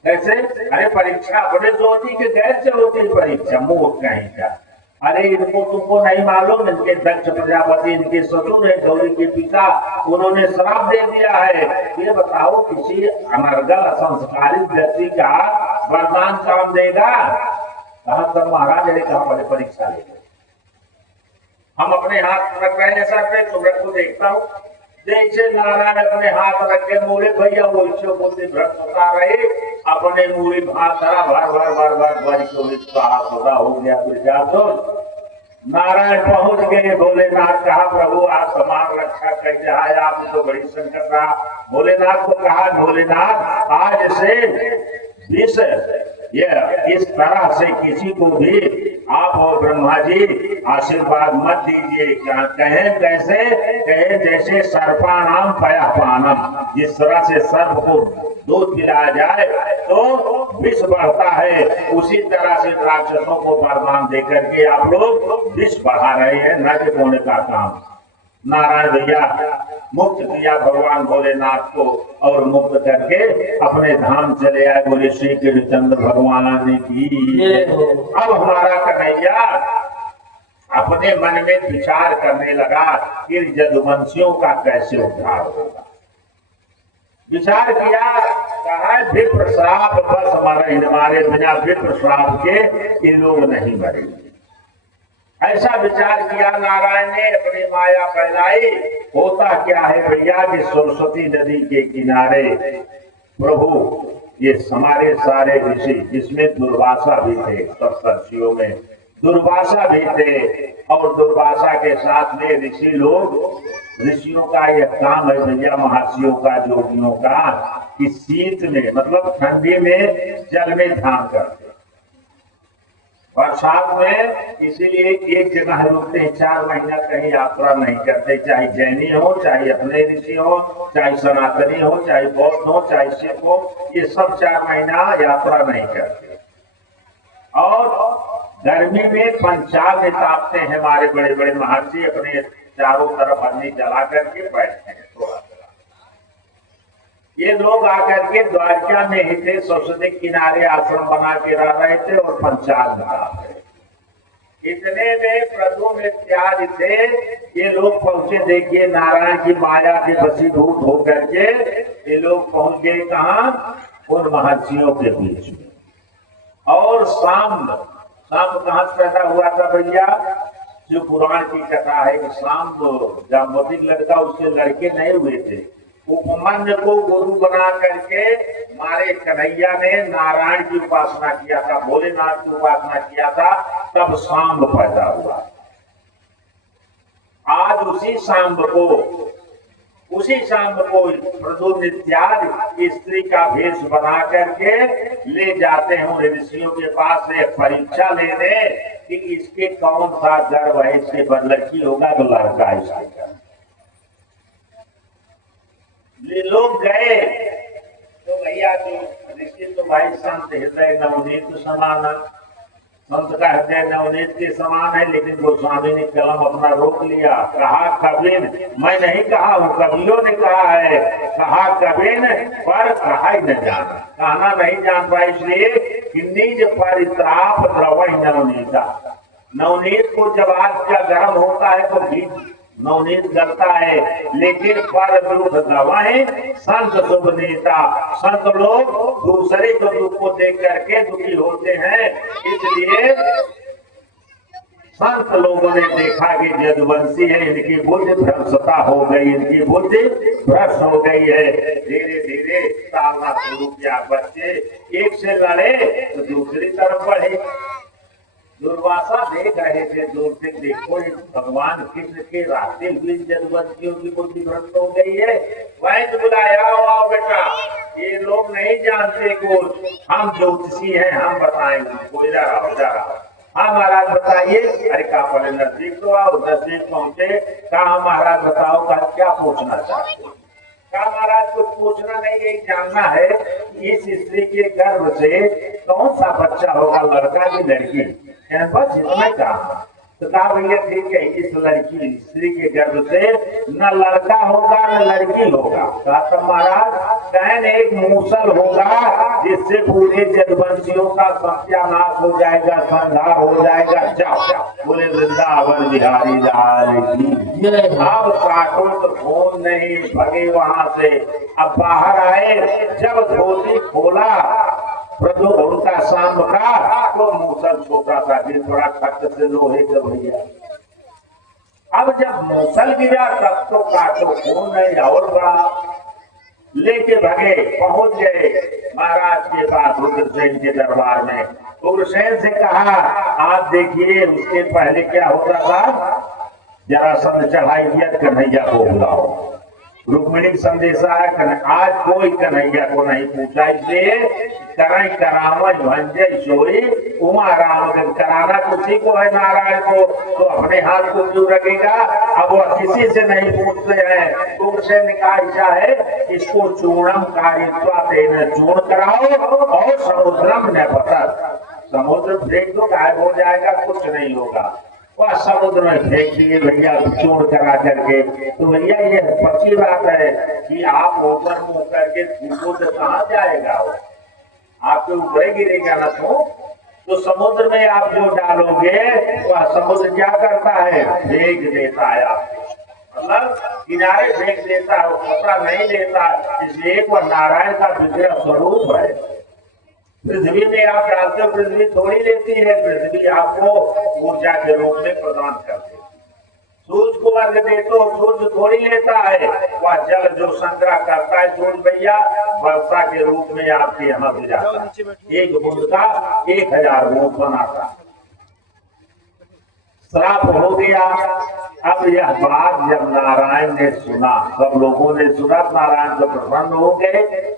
कैसे? अरे परीक्षा अपने से होती कि गैर से होती है परीक्षा? मुंह कहीं का। अरे इनको तुमको नहीं मालूम, इनके दक्ष प्रजापति इनके ससुर है, गौरी के पिता, उन्होंने श्राप दे दिया है। ये बताओ किसी अनर्गल असंस्कारित व्यक्ति का वरदान काम देगा? कहा तब महाराज ने कहा पहले परीक्षा ले, हम अपने हाथ रख रहे हैं सर पे, तुम रखो देखता हूँ। जैसे नारायण अपने हाथ रख के मोरे भैया वो बुद्धि भ्रष्ट होता रहे, अपने मूरी हाथ धरा, भर भर भर भर भर के हाथ होता हो गया। फिर नारायण पहुंच गए। भोलेनाथ कहा प्रभु आप समान रक्षा कैसे आए? आप तो बड़ी संकट रहा। भोलेनाथ को कहा भोलेनाथ आज से विष इस तरह से किसी को भी आप और ब्रह्मा जी आशीर्वाद मत दीजिए। कहें कैसे? कहें जैसे सर्पानाम पयापानम, जिस तरह से सर्प को दूध पिलाया जाए तो विष बढ़ता है, उसी तरह से राक्षसों को वरदान देकर के आप लोग विष बढ़ा रहे हैं, न कि होने का काम। नारायण भैया मुक्त किया भगवान भोलेनाथ को, और मुक्त करके अपने धाम चले आए। बोले श्री कृष्णचंद्र भगवान की। अब हमारा कन्हैया अपने मन में विचार करने लगा कि यदुवंशियों का कैसे उद्धार होगा। विचार किया, कहा विप्र श्राप बस हमारे बिना विप्र श्राप के ये लोग नहीं मरेंगे। ऐसा विचार किया नारायण ने, अपनी माया फैलाई। होता क्या है भैया कि सरस्वती नदी के किनारे प्रभु ये हमारे सारे ऋषि, जिसमें दुर्वासा भी थे, सप्तर्षियों में दुर्वासा भी थे, और दुर्वासा के साथ में ऋषि लोग, ऋषियों का यह काम है भैया, महर्षियों का, जोगियों का, कि शीत में मतलब ठंडी में जल में ध्यान करते, बरसात में इसीलिए एक जगह रुकते हैं, 4 महीना कहीं यात्रा नहीं करते। चाहे जैनी हो, चाहे अपने ऋषि हो, चाहे सनातनी हो, चाहे बौद्ध हो, चाहे सिख हो, ये सब 4 महीना यात्रा नहीं करते। और गर्मी में पंचाग तापते हैं हमारे बड़े बड़े महर्षि, अपने चारों तरफ अग्नि जला करके बैठते हैं। थोड़ा ये लोग आकर के द्वारका में ही थे, सरस्वती किनारे आश्रम बना के रह रहे थे और पंचाग ताप रहे। इतने में प्रद्युम्न इत्यादि थे, ये लोग पहुंचे। देखिए नारायण की माया के वशीभूत होकर के ये लोग पहुंच गए कहाँ? उन महर्षियों के बीच में। और शाम कहाँ से पैदा हुआ था भैया? शिव पुराण की कथा है कि शाम जाम्बवती लड़का उसके लड़के नहीं हुए थे, उपमन्यु को गुरु बना करके मारे कन्हैया ने नारायण की उपासना किया था, भोलेनाथ की उपासना किया था, तब सांब पैदा हुआ। आज उसी सांब को प्रद्युम्न इत्यादि स्त्री का भेष बना करके ले जाते हैं ऋषियों के पास से परीक्षा लेने कि इसके कौन सा गर्भ है, इसके लड़की होगा तो लड़का इसके। लोग गए तो भैया जो ऋषि तो भाई संत हृदय नवनीत समान, संत का हृदय नवनीत के समान है, लेकिन गोस्वामी ने कलम अपना रोक लिया। कहा कबीर, मैं नहीं कहा हूँ, कवियों ने कहा है, कहा कबीर पर कहा ही न जाना, कहना नहीं जान पाए, इसलिए कि निज परित्राप द्रवण नवनीता। नवनीत को जब आग का गर्म होता है तो भी नवनीत गलता है, लेकिन पर विरुद्ध गवाएं संत शुभ नेता। संत लोग दूसरे के दुख को देख करके दुखी होते हैं, इसलिए संत लोगों ने देखा कि यदुवंशी है, इनकी बुद्धि भ्रष्टता हो गई, इनकी बुद्धि भ्रष्ट हो गई है। धीरे धीरे टालना शुरू किया, बच्चे एक से लड़े तो दूसरी तरफ बढ़े। दुर्वासा देख रहे थे दूर से, देखो भगवान कृष्ण के रास्ते हुए यदुवंशियों की बुद्धि भ्रष्ट हो गई है। वैद्य बुलाया, आओ बेटा, ये लोग नहीं जानते कुछ, हम ज्योतिषी हैं, हम बताएंगे, कोई जा रहा। हाँ महाराज बताइए। अरे कहा पहले नजदीक तो आओ। नजदीक पहुंचे, कहा महाराज बताओ, कहा क्या पूछना चाहते हो? कहा महाराज कुछ पूछना नहीं, यही जानना है इस स्त्री के गर्भ से कौन सा बच्चा होगा, लड़का की लड़की, बस इतना कहा। तो कहा भैया ठीक है, इस लड़की स्त्री के गर्भ से न लड़का होगा न लड़की होगा। कहा तो महाराज कहन एक मूसल होगा, जिससे पूरे यदुवंशियों का सत्यानाश हो जाएगा, संहार हो जाएगा। जाओ बोले वृंदावन बिहारी लाल की। अब काटो तो फोन नहीं, भगे वहां से। अब बाहर आए, जब धोती खोला प्रभु उनका सांब का, तो मूसल छोटा सा गिर पड़ा, खट से लोहे का भैया। अब जब मूसल गिरा तब तो काटो फोन नहीं, और बड़ा लेके भगे, पहुंच गए महाराज के पास, उग्रसेन के दरबार में। उग्रसेन से कहा आप देखिए उसके पहले क्या होता था, जरासंध चढ़ाई दिया, कन्हैया को बुलाओ। रुक्मिणी संदेशा है, आज कोई कन्हैया को नहीं पूछा, इसलिए कराई करामज भंजय सोई उमा राम। कराना किसी को है, नारायण को, तो अपने हाथ को क्यों रखेगा। अब वह किसी से नहीं पूछते हैं। तुमसे निकाइशा है, इसको चूर्णम कारित्वा तेन चूर्ण कराओ और समुद्रम न पता, समुद्र फेंक दो, गायब हो जाएगा, कुछ नहीं होगा। वह समुद्र में फेंक दिए भैया, चोर करा करके। तो भैया ये पक्की बात है कि आप ऊपर मुंह करके फूको तो कहाँ जाएगा, वो आपके ऊपर गिरेगा ना। तो समुद्र में आप जो डालोगे वह समुद्र क्या करता है, फेंक देता है आपको, मतलब किनारे फेंक देता है, वो खतरा नहीं लेता। इसलिए वह नारायण का विग्रह स्वरूप है। पृथ्वी में आप डालते हो, पृथ्वी थोड़ी लेती है, पृथ्वी आपको ऊर्जा के रूप में प्रदान करती है। सूर्य को अर्घ देते हो, सूर्य थोड़ी लेता है, वह जल जो संग्रह करता है सूर्य भैया, वर्षा के रूप में आपके यहाँ से जाता है। एक बूंद का 1000 बूंद बनाता। श्राप हो गया। अब यह बात जब नारायण ने सुना, सब लोगों ने सुना, नारायण तो प्रसन्न हो गए,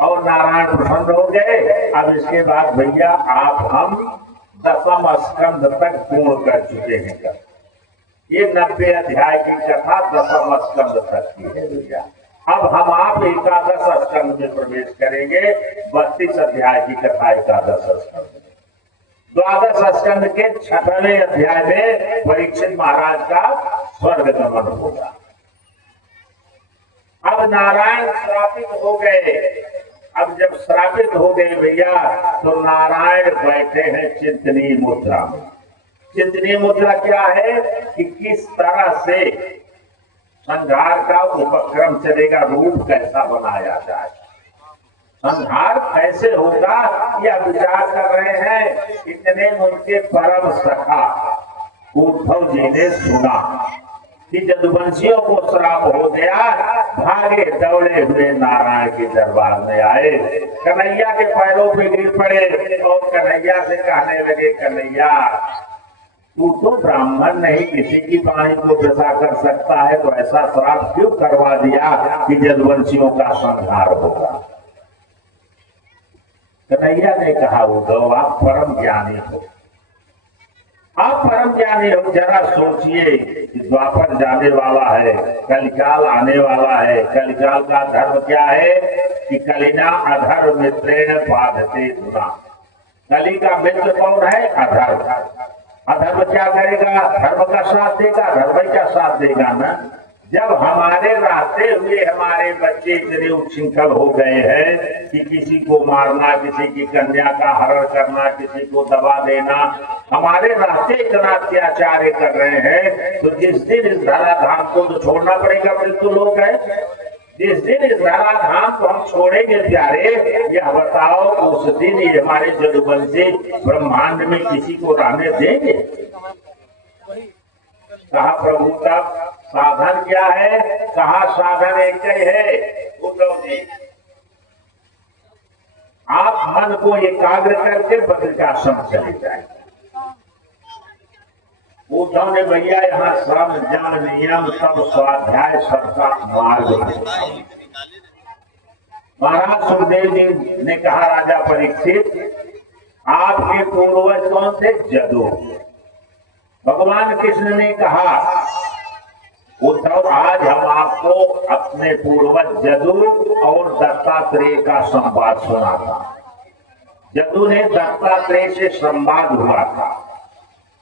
और नारायण प्रसन्न हो गए। अब इसके बाद भैया आप हम 10वां स्कंद तक पूर्ण कर चुके हैं। ये 90 अध्याय की कथा 10वां स्कंद तक की है भैया। अब हम आप 11 स्कंद में प्रवेश करेंगे। 32 अध्याय की कथा 11 स्कंद। 12 स्कंद के 6वें अध्याय में परीक्षित महाराज का स्वर्ग गमन होगा। अब नारायण श्रापित हो गए। अब जब श्रापित हो गए भैया, तो नारायण बैठे हैं चिंतनी मुद्रा में। चिंतनी मुद्रा क्या है कि किस तरह से संहार का उपक्रम चलेगा, रूप कैसा बनाया जाए, संहार कैसे होगा, यह विचार कर रहे हैं। इतने उनके परम सखा उद्धव जी ने सुना कि जदुवंशियों को श्राप हो गया, भागे दौड़े हुए नारायण के दरबार में आए, कन्हैया के पैरों पे गिर पड़े और कन्हैया से कहने लगे, कन्हैया तू तो ब्राह्मण नहीं, किसी की वाणी को वृथा कर सकता है, तो ऐसा श्राप क्यों करवा दिया कि जदुवंशियों का संहार होगा। कन्हैया ने कहा, उद्धव आप परम ज्ञानी हो, आप परम ज्ञानी हो, जरा सोचिए कि द्वापर जाने वाला है, कलिकाल आने वाला है। कलिकाल का धर्म क्या है कि कलिना अधर्म मित्रेण बाधते धुना। कली का मित्र कौन है? अधर्म। अधर्म क्या करेगा? धर्म का साथ देगा, धर्म का साथ देगा ना। जब हमारे रहते हुए हमारे बच्चे इतने उच्छृंखल हो गए हैं कि किसी को मारना, किसी की कन्या का हरण करना, किसी को दबा देना, हमारे रहते इतना अत्याचार कर रहे हैं, तो जिस दिन इस धराधाम को तो छोड़ना पड़ेगा, मृत्यु लोग है। जिस दिन इस धराधाम को हम छोड़ेंगे प्यारे, यह बताओ उस दिन ये हमारे जदुवंशी ब्रह्मांड में किसी को रहने देंगे? कहा प्रभु का साधन क्या है? कहा साधन एक ही है। उद्धव जी आप मन को एकाग्र करके बद्रिकाश्रम चले जाए। उद्धव ने भैया यहाँ श्रम जम नियम सब स्वाध्याय सबका मार्ग। महाराज सुखदेव जी ने कहा, राजा परीक्षित आपके पूर्वज कौन थे? जदू। भगवान कृष्ण ने कहा, उद्धव आज हम आपको अपने पूर्वज जदू और दत्तात्रेय का संवाद सुना था। जदू ने दत्तात्रेय से संवाद हुआ था,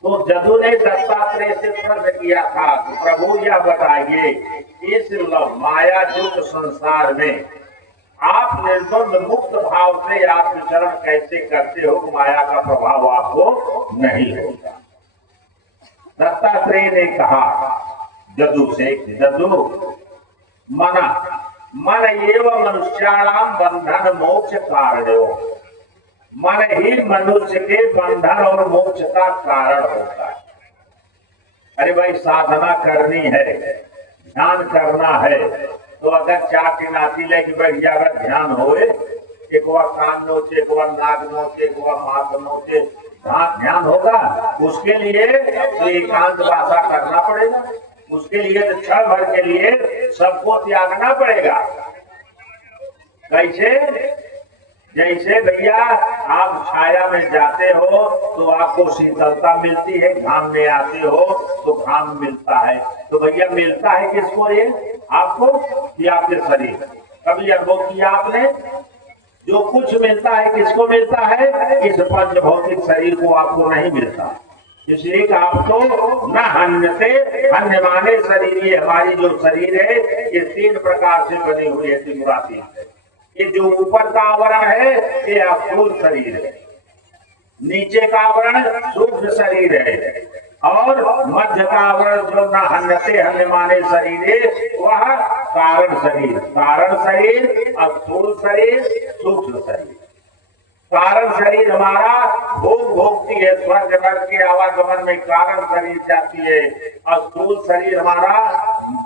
तो जदू ने दत्तात्रेय से प्रश्न किया था कि प्रभु यह बताइए, इस माया युक्त संसार में आप निर्द्वंद मुक्त भाव से आप विचरण कैसे करते हो? माया का प्रभाव आपको नहीं होगा। दत्तात्रेय ने कहा जदू से, जदू मन एवं मनुष्याणाम बंधन मोक्ष कारणो, मन ही मनुष्य के बंधन और मोक्ष का कारण होता है। अरे भाई साधना करनी है, ध्यान करना है, तो अगर चार की नाती लेके बैठ गया, अगर ध्यान होए, एक वह कान नोचे, एक वह नाक नोचे, एक वह माथ नोचे, ध्यान होगा? उसके लिए तो एकांत वासा करना पड़ेगा, उसके लिए तो क्षण भर के लिए सबको त्यागना पड़ेगा। कैसे? जैसे भैया आप छाया में जाते हो तो आपको शीतलता मिलती है, घाम में आते हो तो घाम मिलता है, तो भैया मिलता है किसको? ये आपको कि आपके शरीर? कभी अनुभव किया आपने? जो कुछ मिलता है किसको मिलता है? इस पंच भौतिक शरीर को आपको नहीं मिलता। इसलिए कि आप तो न हन्यते, हन्य माने शरीर, ये हमारी जो शरीर है ये तीन प्रकार से बनी हुई है, त्रिगुणातीत है। ये जो ऊपर का आवरण है ये स्थूल शरीर है, नीचे का आवरण सूक्ष्म शरीर है, और मध्य का आवरण जो न हन्यते हन्य माने शरीर वह कारण शरीर। कारण शरीर, स्थूल शरीर, सूक्ष्म शरीर। कारण शरीर हमारा भोग भोगती है, स्वर्ग नरक के आवागमन में कारण शरीर जाती है। और स्थूल शरीर हमारा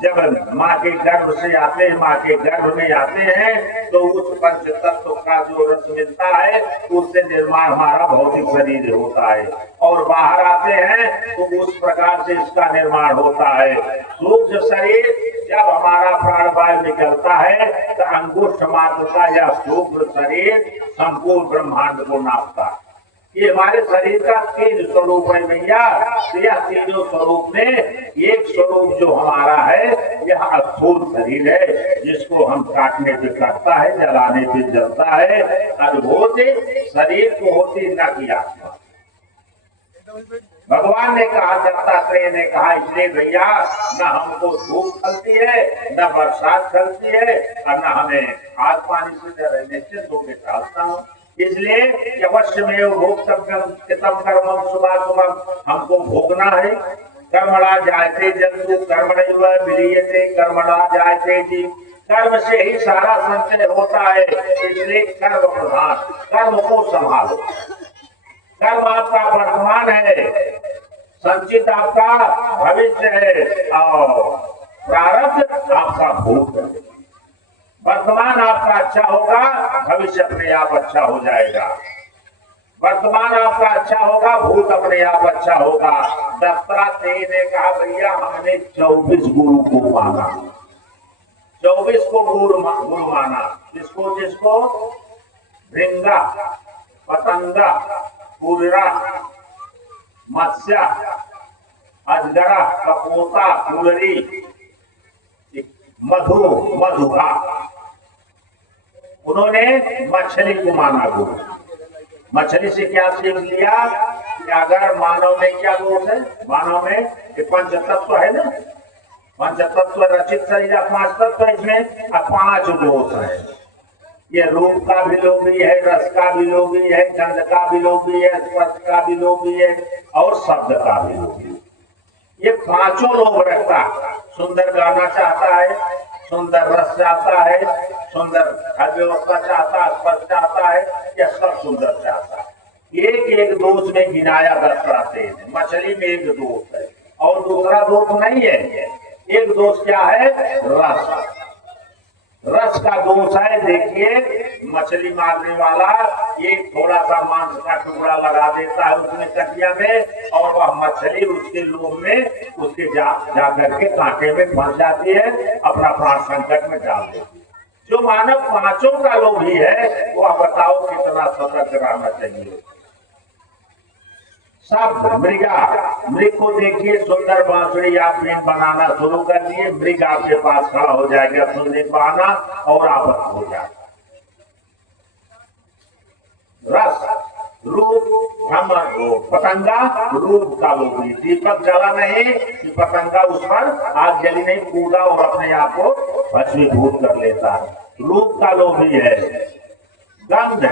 जब माँ के गर्भ से आते हैं, माँ के गर्भ में आते हैं, तो उस पंच तत्व का जो रस मिलता है उससे निर्माण हमारा भौतिक शरीर होता है, और बाहर आते हैं तो उस प्रकार से इसका निर्माण होता है। सूक्ष्म शरीर जब हमारा प्राणवायु निकलता है तो अंगुष्ठ मात्र का यह सूक्ष्म शरीर संपूर्ण ब्रह्मांड को नापता है। ये हमारे शरीर का तीन स्वरूप है भैया। यह तीनों स्वरूप में एक स्वरूप जो हमारा है यह स्थूल शरीर है, जिसको हम काटने पे कटता है, जलाने पे जलता है। अद्भुत शरीर को होती न की आत्मा। भगवान ने कहा, दत्तात्रेय ने कहा, इसलिए भैया न हमको धूप खलती है, न बरसात खलती है, और न हमें आग पानी से डर है, निश्चित होकर टालता हूँ। इसलिए अवश्य में भोक्तव्यम कृतम कर्मम शुभाशुभम, हमको भोगना है। कर्मणा जायते जन्तु कर्मणैव विलीयते, कर्मणा जायते जीव, कर्म से ही सारा संचय होता है। इसलिए कर्म प्रधान, कर्म को संभालो। कर्म आपका वर्तमान है, संचित आपका भविष्य है और प्रारब्ध आपका भूत है। वर्तमान आपका अच्छा होगा, भविष्य अपने आप अच्छा हो जाएगा। वर्तमान आपका अच्छा होगा, भूत अपने आप अच्छा होगा। दत्तात्रेय ने कहा भैया हमने 24 गुरु को माना, 24 को गुरु माना। जिसको जिसको भृंगा, पतंगा, कुर्रा, मत्स्य, अजगरा, कपोता, कुलरी, मधुहा, उन्होंने मछली को माना गुरु। मछली से क्या सीख लिया कि अगर मानव में क्या दोष है, मानव में ये पंच तत्व है ना, पंच तत्व रचित शरीर 5 तत्व, इसमें 5 दोष है। ये रूप का भी लोभी है, रस का भी लोभी है, गंध का भी लोभी है, स्पर्श का भी लोभी है और शब्द का भी लोभी है। ये 5 लोभ रखता है। सुंदर गाना चाहता है, सुंदर रस चाहता है, सुंदर व्यवस्था चाहता है, स्पर्श चाहता है, यह सब सुंदर चाहता है। एक एक दोष में गिनाया दत्तात्रेय ने। मछली में एक दोष है और दूसरा दोष नहीं है। एक दोष क्या है? रस। रस का दोष है। देखिए मछली मारने वाला एक थोड़ा सा मांस का टुकड़ा लगा देता है उसमें कटिया में, और वह मछली उसके लोभ में उसके जा करके कांटे में फंस जाती है, अपना प्राण संकट में डाल देती है। जो मानव 5 का लोभी है वह बताओ कितना सतर्क रहना चाहिए। शब्द मृगा, मृग को देखिए सुंदर बांसुरी आप बनाना शुरू कर दिए, मृग आपके पास खड़ा हो जाएगा सुनने पाना और आपस हो जाएगा। रस, रूप, भ्रमण, पतंगा रूप का लोभी। दीपक जला नहीं कि पतंगा उस पर आग जली नहीं, कूदा और अपने आप को भस्मीभूत कर लेता है, रूप का लोभी है। गंध,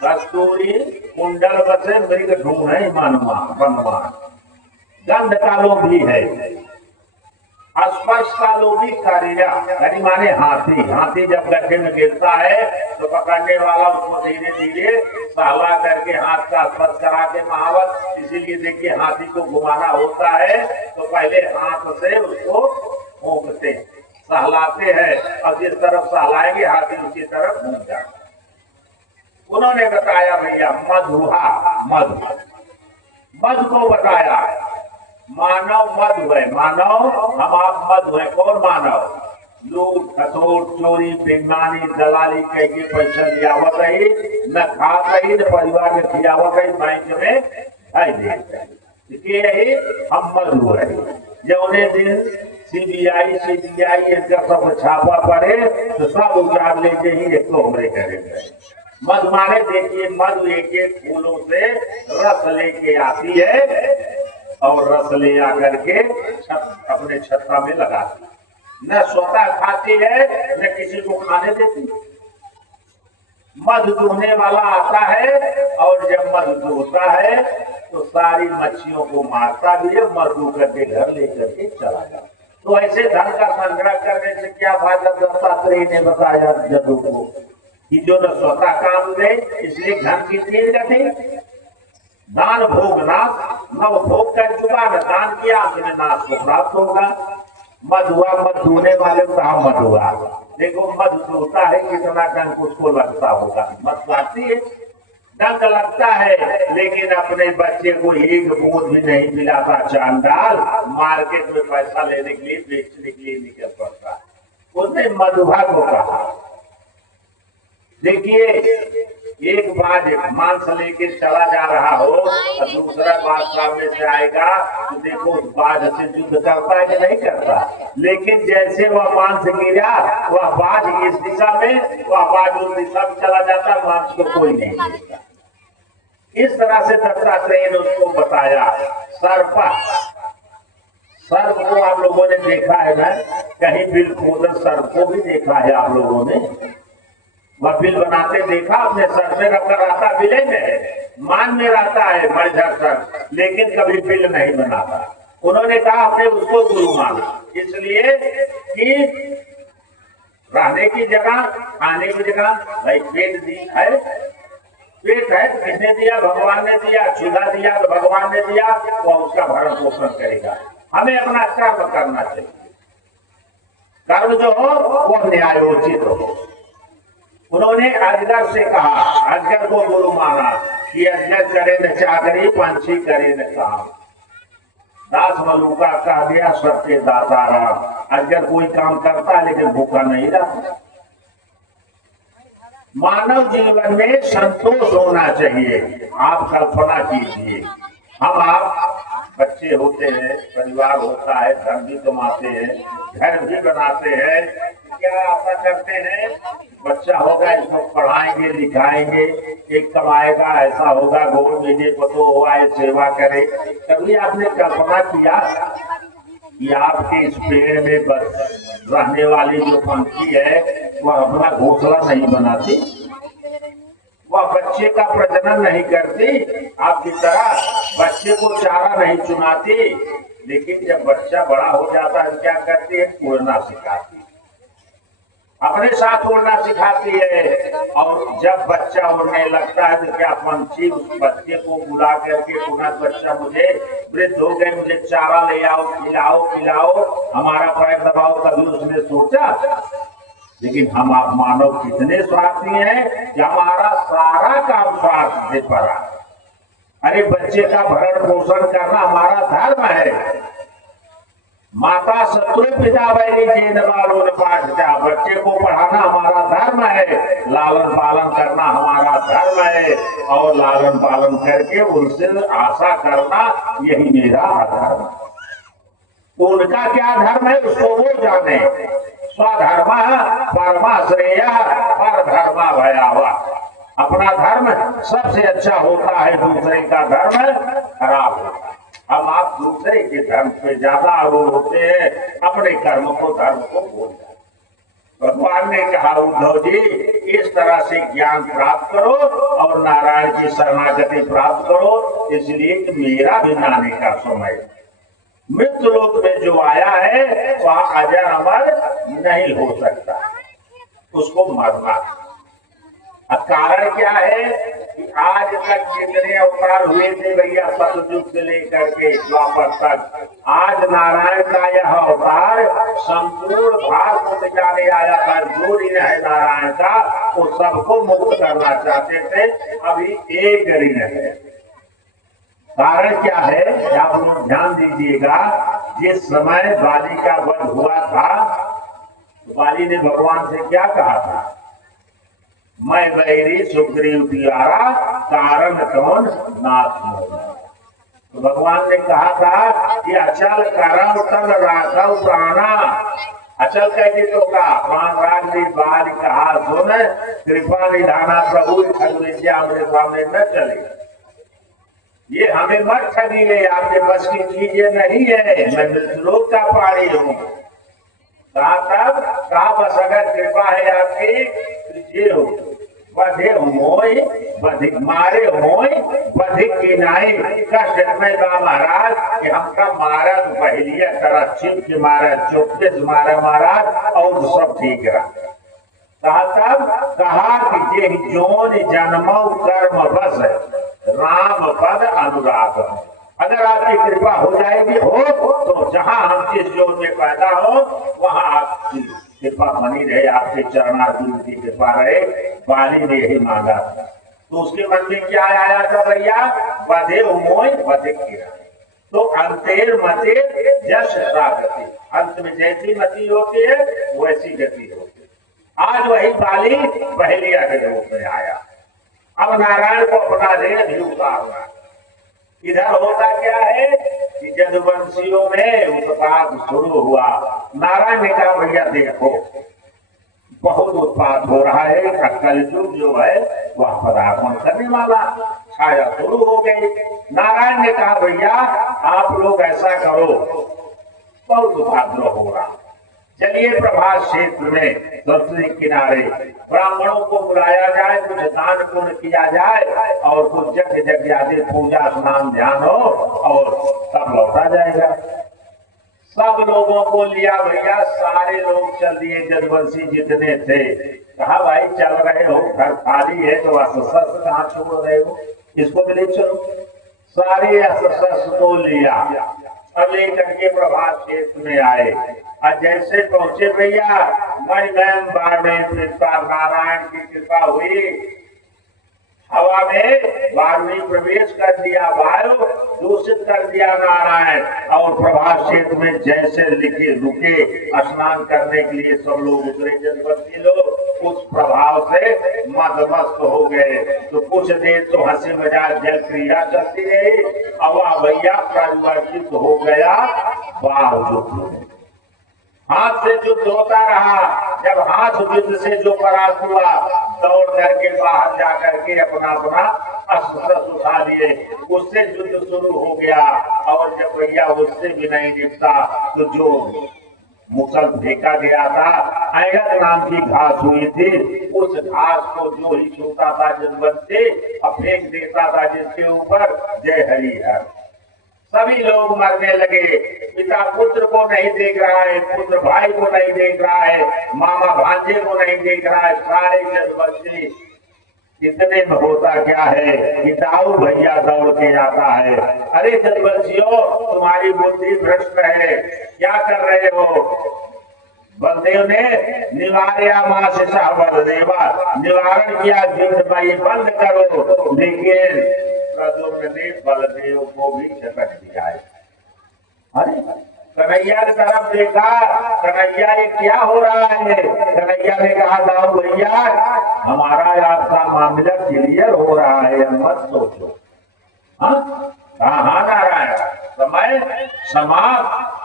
कस्तूरी कुंडल बसे मृग ढूंढे बनवान, गंध का लोभी है। स्पर्श का लोभी करिया, यानी माने हाथी। हाथी जब गड्ढे में गिरता है तो पकड़ने वाला उसको धीरे धीरे सहला करके हाथ का स्पर्श करा के महावत। इसीलिए देखिए हाथी को घुमाना होता है तो पहले हाथ से उसको फूंकते सहलाते हैं, और जिस तरफ सहलाएंगे हाथी उसी तरफ घूम जाता। उन्होंने बताया भैया मधुहा, मधु को बताया। मानव मधु है, मानव हम आप मधु है। कौन मानव? लूट खसोट चोरी बेईमानी दलाली कह के पैसा लियावत रही, न खात रही न परिवार में खियावत रही, बैंक में यही हम मधु है। जौने दिन सीबीआई इनका सब छापा पड़े तो सब उजाड़ लेते ही एक तो हमरे करेंगे। मधु माने देखिए मधु एक एक फूलों से रस लेके आती है और रस ले आकर के अपने छत्ता में लगाती, न स्वतः खाती है न किसी को खाने देती। मधु दूहने वाला आता है और जब मधु दूहता है तो सारी मच्छियों को मारता भी है, मधु करके घर लेकर के चला जाता। तो ऐसे धन का संग्रह करने से क्या फायदा? दत्तात्रेय ने बताया जदू को कि जो न स्वतः काम दे, इसलिए धन की 3 गति। दान भोग नाश, नव भोग कर चुका न दान किया उसने नाश को प्राप्त होगा। मधुआ मध धोने वाले को कहा मधुआ। देखो मध होता है कितना डंक उसको लगता होगा, मत लगती है, डंक लगता है, लेकिन अपने बच्चे को एक बूंद भी नहीं मिलाता। चांडाल मार्केट में पैसा लेने के लिए बेचने के लिए निकल पड़ता। उसने मधुआ को कहा देखिए एक बाज मांस लेके चला जा रहा हो और दूसरा बाज सामने से आएगा तो देखो उस बाज से युद्ध करता है कि नहीं करता। लेकिन जैसे वह मांस गिरा वह बाज इस दिशा में, वह बाज उस दिशा में चला जाता, मांस को कोई नहीं मिलता। इस तरह से दत्तात्रेय ने उसको बताया। सर्प को आप लोगों ने देखा है ना, कहीं बिल खोदन सर्प को भी देखा है आप लोगों ने? वह बिल बनाते देखा अपने सर में रखकर रहता, बिले में मान में रहता है मर्झर सर, लेकिन कभी बिल नहीं बनाता। उन्होंने कहा आपने उसको गुरु माना, इसलिए कि रहने की जगह खाने की जगह भाई पेट दी है पेट है, किसने दिया? भगवान ने दिया। चूल्हा दिया तो भगवान ने दिया, वो उसका भरण पोषण करेगा। हमें अपना कर्म करना चाहिए। कर्म जो हो वो न्यायोचित हो। उन्होंने अजगर से कहा, अजगर को गुरु माना कि अजगर करे न चाकरी, पंछी करे न काम। दास मलूका कह दिया सबके दाता राम। अजगर कोई काम करता है लेकिन भूखा नहीं रहता। मानव जीवन में संतोष होना चाहिए। आप कल्पना कीजिए, हम आप बच्चे होते हैं, परिवार होता है, धन भी कमाते हैं, घर भी बनाते हैं, क्या आशा करते हैं? बच्चा होगा, इसको पढ़ाएंगे लिखाएंगे, एक कमाएगा, ऐसा होगा, गोद मेजे पतो हुआ, सेवा करे। कभी आपने कल्पना किया कि आपके इस पेड़ में बस रहने वाली जो पंछी है वह अपना घोंसला नहीं बनाती, वह बच्चे का प्रजनन नहीं करती, आपकी तरह बच्चे को चारा नहीं चुनाती, लेकिन जब बच्चा बड़ा हो जाता है क्या करती है? उड़ना सिखाती, अपने साथ उड़ना सिखाती है। और जब बच्चा उड़ने लगता है तो क्या पंछी उस बच्चे को बुला करके पुनः बच्चा मुझे वृद्ध हो गए, मुझे चारा ले आओ, खिलाओ खिलाओ, हमारा पैर दबाओ, कभी उसने सोचा? लेकिन हम आप मानव कितने स्वार्थी हैं कि हमारा सारा काम स्वार्थ से पड़ा। अरे बच्चे का भरण पोषण करना हमारा धर्म है। माता शत्रु पिता वैरी जैन बालों पाठता, बच्चे को पढ़ाना हमारा धर्म है, लालन पालन करना हमारा धर्म है, और लालन पालन करके उनसे आशा करना यही मेरा धर्म है। उनका क्या धर्म है उसको वो जाने। स्वधर्म परमा श्रेय पर धर्मा भयावह। अपना धर्म सबसे अच्छा होता है, दूसरे का धर्म खराब होता है। हम आप दूसरे के धर्म पे ज्यादा आरूढ़ होते हैं, अपने कर्म को धर्म को भूल जाते। भगवान ने कहा उद्धव जी इस तरह से ज्ञान प्राप्त करो और नारायण की शरणागति प्राप्त करो, इसलिए कि मेरा भी आने का समय। मृत्यु लोक में जो आया है वह अजर अमर नहीं हो सकता, उसको मरना। कारण क्या है कि आज तक जितने अवतार हुए थे भैया, सतयुग से लेकर के द्वापर तक, आज नारायण का यह अवतार संपूर्ण भारत को बचाने आया था। जो ऋण है नारायण का वो सबको मुक्त करना चाहते थे, अभी एक ऋण है। कारण क्या है आप लोग ध्यान दीजिएगा। जिस समय बाली का वध हुआ था, बाली ने भगवान से क्या कहा था? मैं बैरी सुग्रीव प्यारा, कारण कौन नाथ मोर। तो भगवान ने कहा था कि अचल करम तन राखव प्राणा। अचल कैसे तो का प्राण राग ने बाल कहा सुन, कृपा निधाना प्रभु ठग विद्या हमारे सामने न चले। ये हमें मत ठगिए, आपके बस की चीजें नहीं है, मैं मृत्युलोक का पाड़ी हूँ। कहा तब कहा बस अगर कृपा है आपकी तो हो बधे मोय बधिक मारे होय बधिक की नाई। कष्ट में बा महाराज कि हमका मारा तो पहलिया तरह छिप के मारा, चुपके से मारा महाराज, और सब ठीक रहा। कहा तब कहा कि जे जोन जन्मो कर्म बस राम पद अनुराग। अगर आपकी कृपा हो जाएगी हो तो जहां हम जिस जोन में पैदा हो वहां आपकी कृपा बनी रहे, आपके चरणार्जुन की कृपा रहे। बाली ने यही मांगा तो उसके मन में क्या आया था भैया? बधे मोय बधिक किया। तो अंतेर मते जश गति, अंत में जैसी मति होती है वैसी गति होती है। आज वही बाली बहेलिया के रूप में आया। अब नारायण को अपना ऋण भी उतारना। इधर होता क्या है कि जदुवंशियों में उत्पात शुरू हुआ। नारायण ने कहा भैया देखो बहुत उत्पात हो रहा है, कलयुग जो है वह पदार्पण करने वाला, छाया शुरू हो गई। नारायण ने कहा भैया आप लोग ऐसा करो, बहुत उपद्रव हो रहा, चलिए प्रभास क्षेत्र में सरस्वती किनारे ब्राह्मणों को बुलाया जाए, कुछ दान पुण्य किया जाए और कुछ यज्ञ यज्ञादि पूजा स्नान ध्यान हो और सब लौटा जाएगा। सब लोगों को लिया भैया, सारे लोग चल दिए, जदवंशी जितने थे कहा भाई चल रहे हो, घर खाली है तो अस्त्र कहाँ छोड़ रहे हो, इसको भी ले चलो। सारे अस्त्र को लिया और लेकर के प्रभात क्षेत्र में आए। और जैसे पहुंचे भैया, मणिमय बाणे नारायण की कृपा हुई, हवा में वायु प्रवेश कर दिया, वायु दूषित कर दिया नारायण। और प्रभात क्षेत्र में जैसे लिखे रुके स्नान करने के लिए सब लोग उतरे, जनवंती लोग उस प्रभाव से मदमस्त हो गए। तो कुछ देर तो हंसी मजाक जल क्रिया चलती रही। हवा भैया परिवर्तित हो गया वायु युद्ध, हाथ से युद्ध होता रहा। जब हाथ युद्ध से जो परास्त हुआ, दौड़ करके बाहर जाकर के अपना अपना अस्त्र उठा लिए, उससे युद्ध शुरू हो गया। और जब भैया उससे भी नहीं निपटा तो जो मुसल फेंका गया था, ऐगत नाम की घास हुई थी, उस घास को जो ही छूता था जनवंती और फेंक देता था जिसके ऊपर, जय हरि हर। सभी लोग मरने लगे। पिता पुत्र को नहीं देख रहा है, पुत्र भाई को नहीं देख रहा है, मामा भांजे को नहीं देख रहा है, सारे जनवंती। इतने में होता क्या है कि दाऊ भैया दौड़ के आता है, अरे जनवंशियों तुम्हारी बुद्धि भ्रष्ट है, क्या कर रहे हो। बलदेव ने निवार्या मां से बलदेवा निवारण किया, युद्ध भाई बंद करो, लेकिन प्रद्युम्न ने बलदेव को भी झपट दिया है। अरे कन्हैया की तरफ देखा, कन्हैया ये क्या हो रहा है। कन्हैया ने कहा दाऊ भैया हमारा आपका मामला क्लियर हो रहा है, मत सोचो। हाँ नारायण समय समाप्त।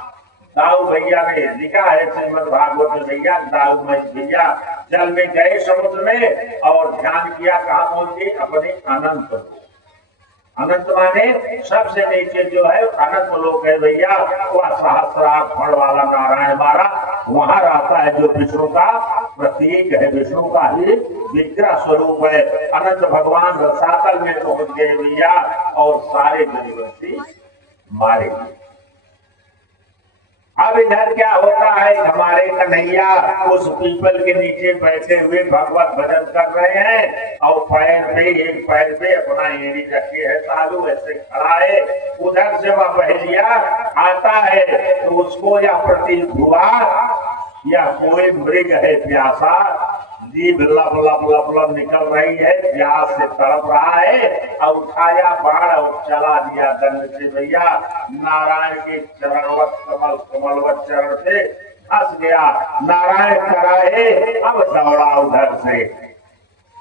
दाऊ भैया ने लिखा है श्रीमद् भागवत में, भैया दाऊ भैया जल में गए समुद्र में और ध्यान किया, कहा पहुंचे अपने अनंत को। अनंत माने सबसे नीचे जो है अनंत लोक है भैया, वह सहस्रार फण वाला नारायण हमारा वहां रहता है, जो विष्णु का प्रतीक है, विष्णु का ही विग्रह स्वरूप है। अनंत भगवान रसातल में पहुंच गए भैया और सारे जनवंती मारे। अब इधर क्या होता है, हमारे कन्हैया उस पीपल के नीचे बैठे हुए भगवत भजन कर रहे हैं और पैर पे एक पैर पे अपना एड़ी रखे है, तालू ऐसे खड़ा है। उधर से वह बहेलिया आता है तो उसको यह प्रतीत हुआ या कोई मृग है प्यासा, जीभ लप लप लप लप निकल रही है, प्यास से तड़प रहा है, और उठाया बाण और चला दिया दंड से भैया नारायण के चरणवत कमलवत चरण से फंस गया। नारायण कराए अब दौड़ा उधर से,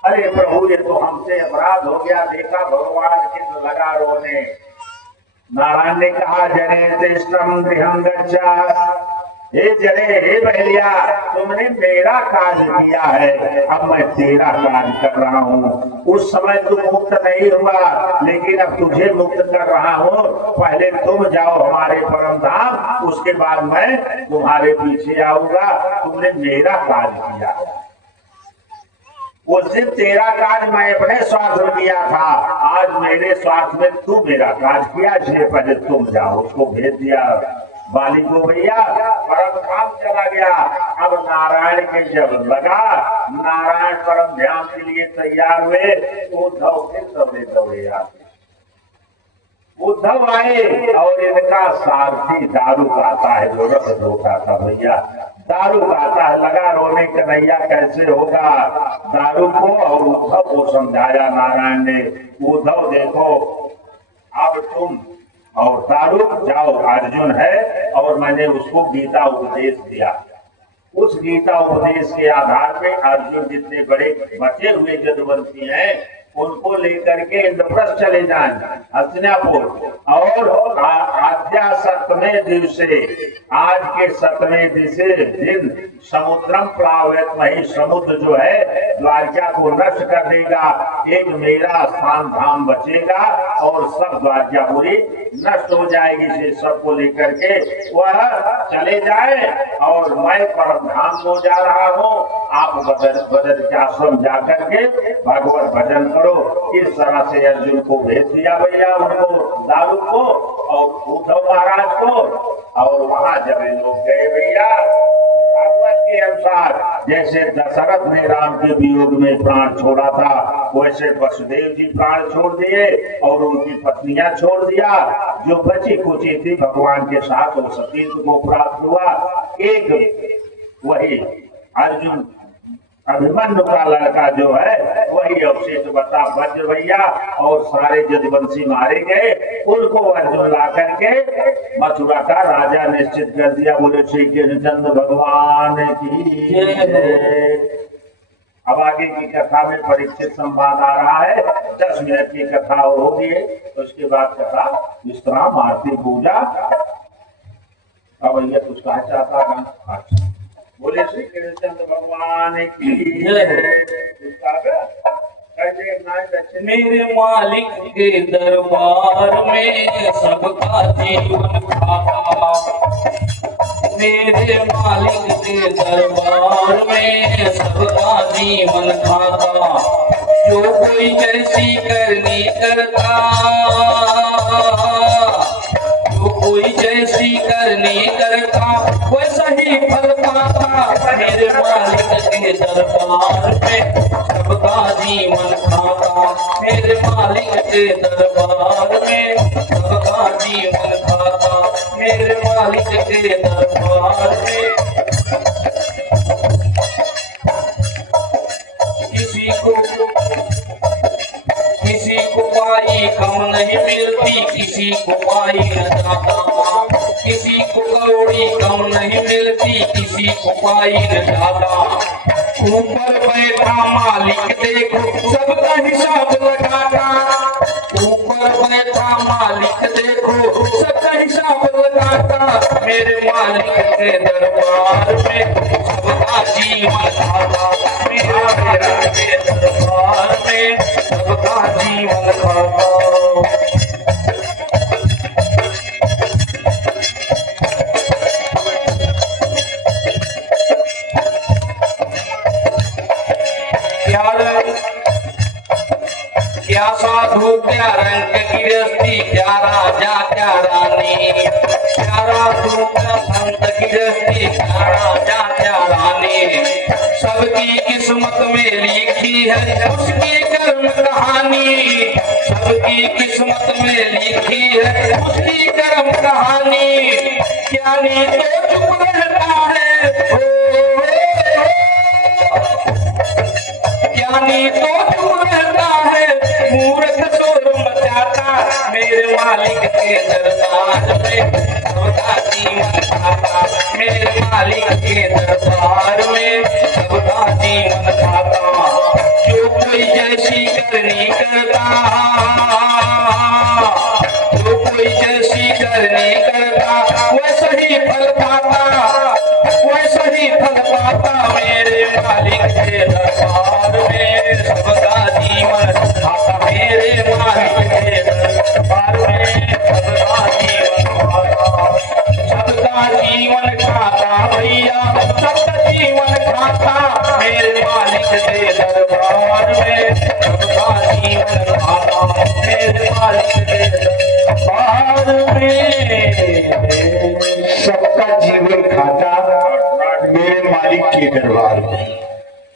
अरे प्रभु ये तो हमसे अपराध हो गया। देखा भगवान के लगा रोने। नारायण ने कहा जने देशम गृहं गच्छ, हे जने हे बहलिया तुमने मेरा काज किया है, अब मैं तेरा काज कर रहा हूँ। उस समय तुम मुक्त नहीं हुआ, लेकिन अब तुझे मुक्त कर रहा हूँ। पहले तुम जाओ हमारे परम धाम, उसके बाद मैं तुम्हारे पीछे आऊंगा। तुमने मेरा काज किया, उस दिन तेरा काज मैं अपने स्वार्थ में किया था, आज मेरे स्वार्थ में तू मेरा काज किया, इसलिए पहले तुम जाओ। उसको भेज दिया बाली को भैया, परम धाम चला गया। अब नारायण के जब लगा, नारायण परम ध्यान के लिए तैयार हुए, उद्धव के दौड़े दौड़े आते। उद्धव आए और इनका सारथी दारू गाता है, जो रथ धोता था भैया, दारू गाता है। लगा रोने, कन्हैया कैसे होगा। दारू को और उद्धव को समझाया नारायण ने, उद्धव देखो अब तुम और दारू जाओ, अर्जुन है और मैंने उसको गीता उपदेश दिया। उस गीता उपदेश के आधार पे अर्जुन जितने बड़े बचे हुए जनवंती हैं उनको लेकर के इंद्रप्रस्थ चले जाएं हस्तिनापुर। और आद्या सप्तमें दिवसे, आज के सप्तमें दिन समुद्रम प्लावित, वही समुद्र जो है द्वारका को नष्ट कर देगा। एक मेरा स्थान धाम बचेगा और सब द्वारकापुरी नष्ट हो जाएगी। से सबको लेकर के वह चले जाए और मैं परम धाम को जा रहा हूँ, आप बदर के आश्रम जाकर के भगवत भजन करो। इस तरह से अर्जुन को भेज दिया भैया, उनको दारू को और उद्धव महाराज को। और वहां जब लोग गए भैया, भगवत के अनुसार जैसे दशरथ ने राम के वियोग में प्राण छोड़ा था, वैसे वसुदेव जी प्राण छोड़ दिए और उनकी पत्नियां छोड़ दिया। जो बची कुची थी भगवान के साथ वो सतीत्व को प्राप्त हुआ। एक वही अर्जुन अभिमन्यु का लड़का जो है वही अवशेष बता वज्र भैया और सारे जदवंशी मारे गए। उनको अर्जुन ला करके मथुरा का राजा निश्चित कर दिया। बोले श्री कृष्णचंद्र भगवान की जय। अब आगे की कथा में परीक्षित संवाद आ रहा है। 10 मिनट की कथा और होगी, तो उसके बाद कथा विश्राम, आरती, पूजा। अब भैया कुछ कहा चाहता है? अच्छा, बोले श्री कृष्णचंद्र भगवान की जय। मेरे मालिक के दरबार में सबका जीवन खाता। मेरे मालिक के दरबार में सबका जीवन खाता। जो कोई जैसी करनी करता, जो कोई जैसी करनी करता वैसा ही फल पाता। मेरे मालिक के दरबार में सबका जीवन खाता। मेरे मालिक के दरबार में सबका जीवन खाता। मेरे मालिक के दरबार में किसी को पाई कम नहीं मिलती, किसी को पाई न ज्यादा। किसी को कौड़ी कम नहीं मिलती, किसी को पाई न ज्यादा। ऊपर बैठा मालिक देखो सबका हिसाब लगाता। ऊपर बैठा मालिक देखो सबका हिसाब लगाता। मेरे मालिक के दरबार में सबका जीवन खाता। मेरे मालिक के दरबार में सबका जीवन खाता। क्या साधु क्या रंग गिरस्ती, क्या राजा क्या रानी। क्या साधु क्या संत गिरस्ती, क्या राजा क्या रानी। सबकी किस्मत में लिखी है उसकी कर्म कहानी। सबकी किस्मत में लिखी है उसकी कर्म कहानी। ज्ञानी तो चुप रहता है, ज्ञानी तो चुप रहता है, मूर्ख शोर मचाता। मेरे मालिक के दरबार में सबका जीवन खाता। मेरे मालिक के दरबार में सबका जीवन खाता। जो कोई जैसी करनी करता, जो कोई जैसी करनी करता वैसा ही फल पाता, वैसा ही फल पाता। मेरे मालिक के दरबार में सबका जीवन खाता। मेरे मालिक के दरबार में सबका जीवन खाता। सबका जीवन खाता भैया, सबका जीवन खाता। मेरे मालिक के दरबार में सबका जीवन खाता। मेरे मालिक के दरबार में सबका जीवन खाता मेरे मालिक के दरबार में।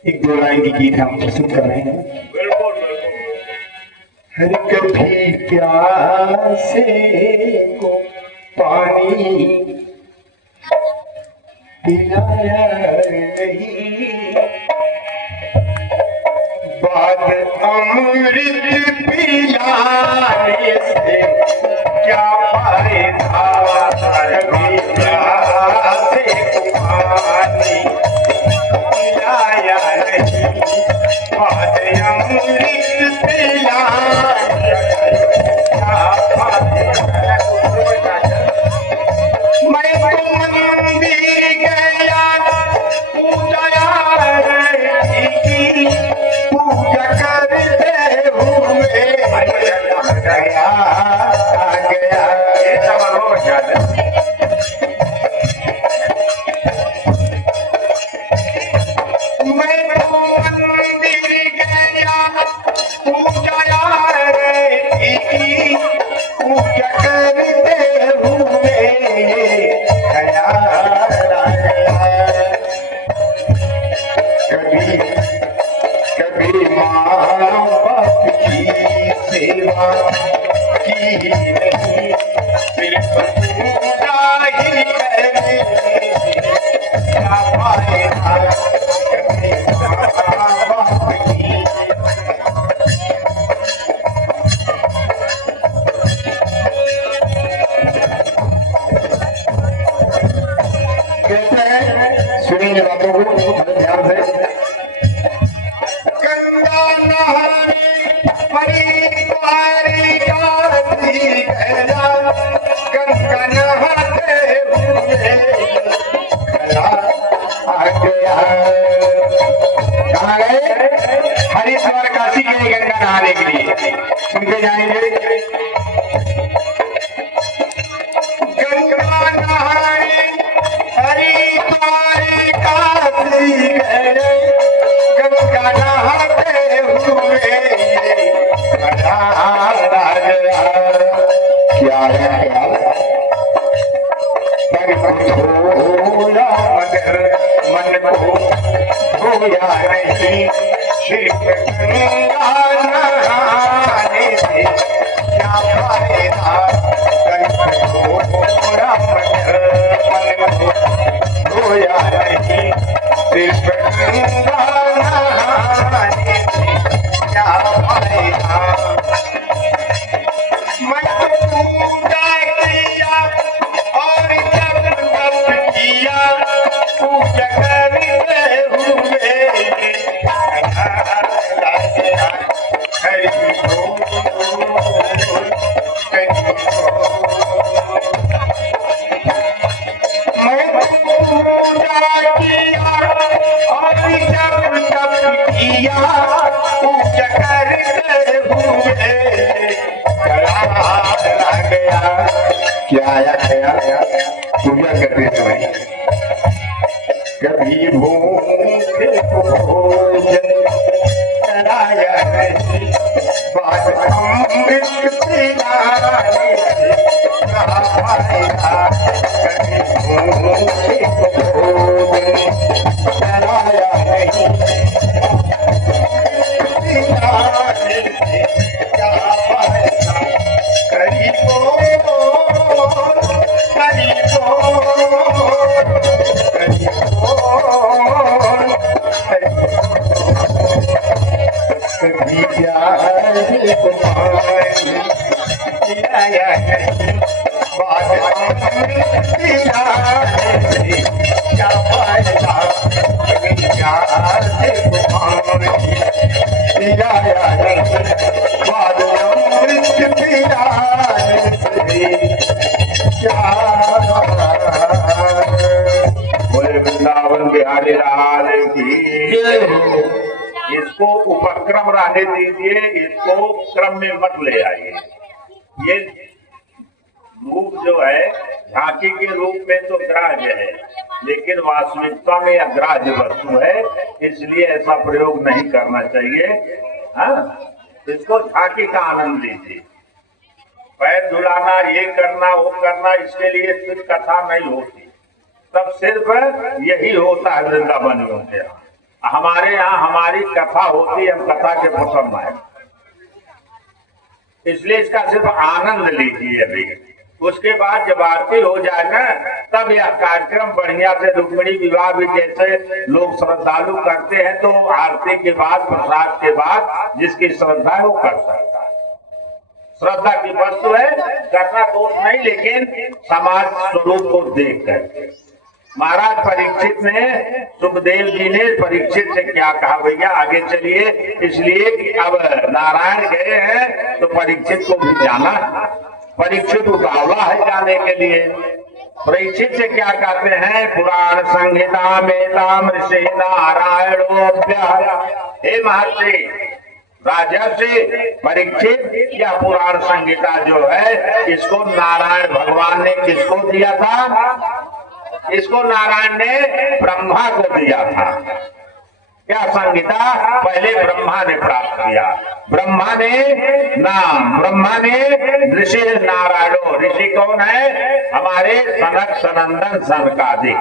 एक दो लाइन की गीत हम प्रस्तुत कर रहे हैं। हर कभी प्यासे को पानी पिलाया नहीं, बाद अमृत पिलाने से क्या फायदा। कभी प्यासे को पानी पिलाया नहीं, बाद अमृत पिलाने क्या फायदा। मैं तो मंदिर गया पूजा की, पूजा करते हुए गया गया। मैं तो मंदिर गया पूजा की, पूजा करते हुए गया गया। मेरी बातों को ध्यान से। गंगा नहाने हरिद्वार काशी गया, गंगा नहाते हुए गया आ गया। कहाँ गए? हरिद्वार काशी के लिए गंगा नहाने के लिए। सुनते जाएंगे। गंगा नहाने हरिद्वार काशी गए, गंगा नहाते हुए गया आ गया। क्या है ख्याल? मन को धोया मगर मन को धोया नहीं, सिर्फ गंगा नहाने से क्या फायदा। तन को धोया मगर मन को धोया नहीं, सिर्फ गंगा नहाने से क्या फायदा। मैं तो पूजा किया और जब तप किया, पूजा करते हुए हरि बोल, हरि बोल। मैं तो पूजा किया और जब तप किया, पूजा करते हुए गया। क्या आया ख्याल? पूजा करते समय कभी भूखे को भोजन कराया नहीं, बात अमृत पिलाने से कहा फायदा। कभी भूखे को भोजन कराया नहीं, पिलाने से क्या फायदा। हरि बोल, हरि बोल, हरि बोल, हरि बोल। कभी प्यार को पानी पिलाया नहीं, बात अमृत पिलाने से क्या फायदा। कभी प्यार को पानी पिलाया नहीं, बात अमृत पिलाने से क्या। बोले वृंदावन बिहारी लाल की। इसको उपक्रम रहने दीजिए, इसको क्रम में मत ले आइए। ये रूप जो है झांकी के रूप में तो ग्राह्य है, लेकिन वास्तविकता में अग्राह्य वस्तु है, इसलिए ऐसा प्रयोग नहीं करना चाहिए। हाँ, इसको झांकी का आनंद लीजिए। पैर धुलाना, ये करना, वो करना, इसके लिए सिर्फ कथा नहीं होती, तब सिर्फ यही होता है वृंदावनियों के यहाँ। हमारे यहाँ हमारी कथा होती है, हम कथा के पसंद आए, इसलिए इसका सिर्फ आनंद लीजिए अभी। उसके बाद जब आरती हो जाए ना, तब यह कार्यक्रम बढ़िया से रुक्मिणी विवाह भी जैसे लोग श्रद्धालु करते हैं, तो आरती के बाद, प्रसाद के बाद जिसकी श्रद्धा है वो कर सकता है। श्रद्धा की वस्तु है, करना दोष नहीं, लेकिन समाज स्वरूप को देख कर। महाराज परीक्षित ने, सुखदेव जी ने परीक्षित से क्या कहा, भैया आगे चलिए, इसलिए कि अब नारायण गए हैं तो परीक्षित को भी जाना। परीक्षित उतावला है जाने के लिए। परीक्षित से क्या कहते हैं, पुराण संहिता में ताम ऋषि नारायणोऽप्यः। हे महर्षि राजा से परीक्षित, या पुराण संहिता जो है, इसको नारायण भगवान ने किसको दिया था? इसको नारायण ने ब्रह्मा को दिया था। क्या संहिता पहले ब्रह्मा ने प्राप्त किया। ब्रह्मा ने नाम, ब्रह्मा ने ऋषि नारायणो। ऋषि कौन है? हमारे सनक सनंदन सनकादिक,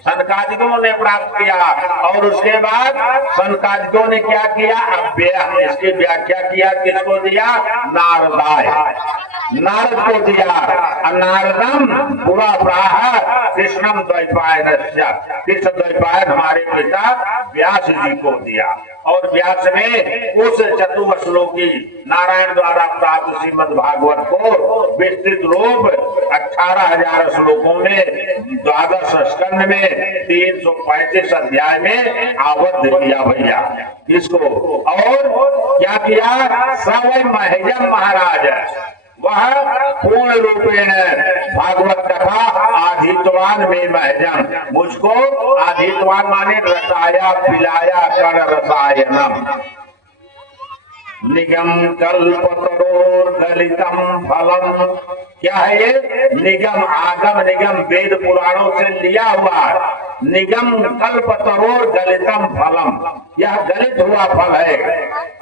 सनकादिकों ने प्राप्त किया। और उसके बाद सनकादिकों ने क्या किया? अव्यय, इसकी व्याख्या किया, किसको दिया? नारदाय। नारद को दिया। नारदम पूरा प्राह कृष्णम द्वैपायनस्य, कृष्ण द्वैपायन हमारे पिता व्यास जी को दिया। और व्यास ने उस चतुश्लोकी नारायण द्वारा प्राप्त श्रीमद् भागवत को विस्तृत रूप 18,000 श्लोकों में 12 स्कंद में 335 अध्याय में आबद्ध किया भैया इसको। और क्या किया, सवै महजन महाराज वह पूर्ण रूपेण भागवत कथा आधितवान में महजन, मुझको आधितवान माने रसाया पिलाया कर रसायनम, निगम कल्पतरोर गलितम फलम। क्या है ये? निगम आगम निगम वेद पुराणों से लिया हुआ निगम कल्पतरोर गलितम फलम, यह गलित हुआ फल है।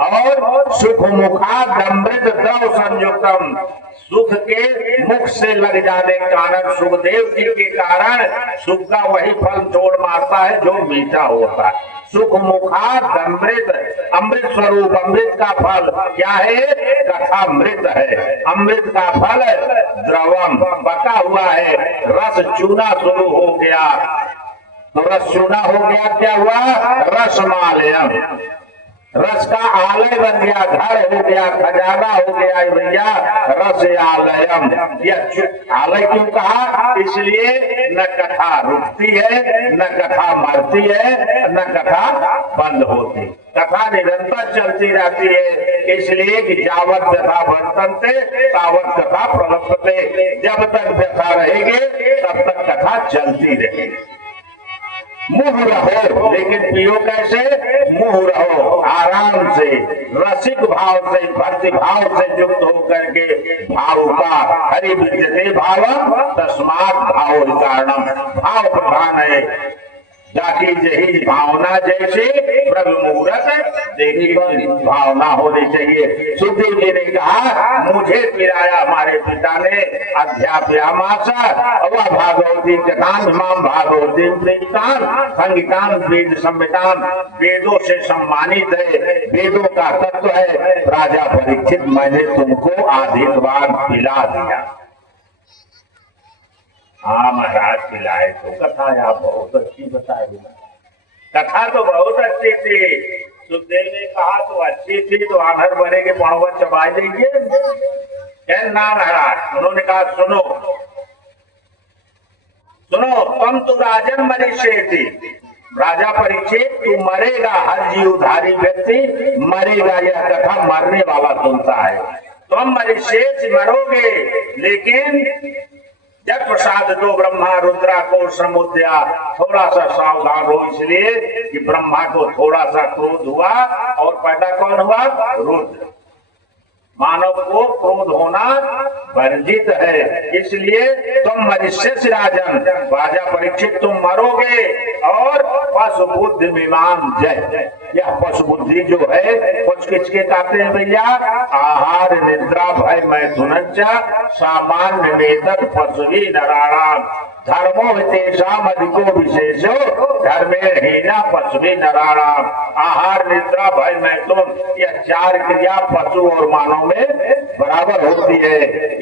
और सुख मुखादमृत द्रव संयुक्तम, सुख के मुख से लग जाने के कारण सुखदेव जी के कारण सुख का वही फल जोड़ मारता है जो मीठा होता है। सुख मुखादमृत, अमृत स्वरूप अमृत का फल क्या है? कथामृत है। अमृत का फल द्रवम बका हुआ है, रस चूना शुरू हो गया तो रस चूना हो गया, क्या हुआ? रसमालयम, रस का आलय बन गया, घर हो गया, खजाना हो गया भैया, रस आलयम। यह आलय क्यों कहा? इसलिए न कथा रुकती है, न कथा मरती है, न कथा बंद होती, कथा निरंतर चलती रहती है। इसलिए कि जावत व्यथा वर्तन्ते तावत कथा प्रवर्तते, जब तक व्यथा रहेगी तब तक कथा चलती रहेगी। मुँह रहो, लेकिन पियो कैसे? मुँह रहो, आराम से, रसिक भाव से, भक्ति भाव से युक्त होकर के। भाव का हरि विद्यते भावम तस्मात् भाव कारणम, भाव प्रधान है। जाकी जही भावना जैसे प्रभु मुहूर्त देखी भावना होनी चाहिए। सुखदेव जी ने कहा मुझे पिलाया हमारे पिता ने अध्यापयामासा अवा भागवती कथान माम भागवती प्रीतान संगीतान वेद संहितान, वेदों से सम्मानित है, वेदों का तत्व है। राजा परीक्षित मैंने तुमको आधिकवान पिला दिया। हाँ महाराज पिलाए तो कथा आप बहुत अच्छी बताई, कथा तो बहुत अच्छी थी। सुखदेव ने कहा तो अच्छी थी तो आधर बने के पड़ोवर चबा देंगे ना महाराज। उन्होंने कहा सुनो सुनो, तुम तो राजन मनुष्य थी, राजा परीक्षित तू मरेगा, हर जीवधारी व्यक्ति मरेगा, यह कथा मरने वाला सुनता है। तुम मनुष्य मरोगे, लेकिन जब प्रसाद दो ब्रह्मा रुद्रा को समुद्या, थोड़ा सा सावधान हो, इसलिए कि ब्रह्मा को थोड़ा सा क्रोध हुआ और पैदा कौन हुआ? रुद्र। मानव को क्रोध होना वर्जित है, इसलिए तुम मनुष्य से राजन राजा परीक्षित तुम मरोगे। और पशु बुद्धि विमान जय, यह पशु बुद्धि जो है कुछ किसके कहते हैं भैया? आहार निद्रा भय मैथुनंच सामान्य वेदत पशुवी नराणाम, धर्मो हितेषाम अधिको विशेषो धर्मे हीना पशुवी नराणाम। आहार निद्रा भय मैथुन, यह 4 क्रिया पशु और मानव में बराबर होती है।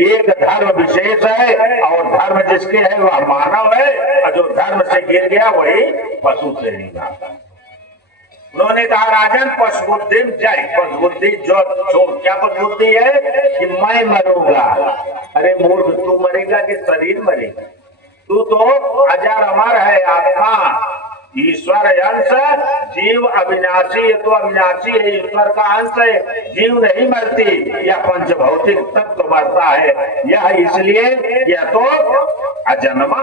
एक धर्म विशेष है और धर्म जिसके है वह मानव है, और जो धर्म से गिर गया वही पशु से नहीं आता। उन्होंने कहा राजन पशु बुद्धि जय, पशु बुद्धि जो छोड़, क्या पशु बुद्धि है? कि मैं मरूंगा। अरे मूर्ख, तू मरेगा कि शरीर मरेगा? तू तो अजर अमर है, आत्मा ईश्वर अंश, जीव अविनाशी, तो अविनाशी है, ईश्वर का अंश है, जीव नहीं मरती, यह पंचभौतिक तत्व मरता है। यह इसलिए यह तो अजन्मा,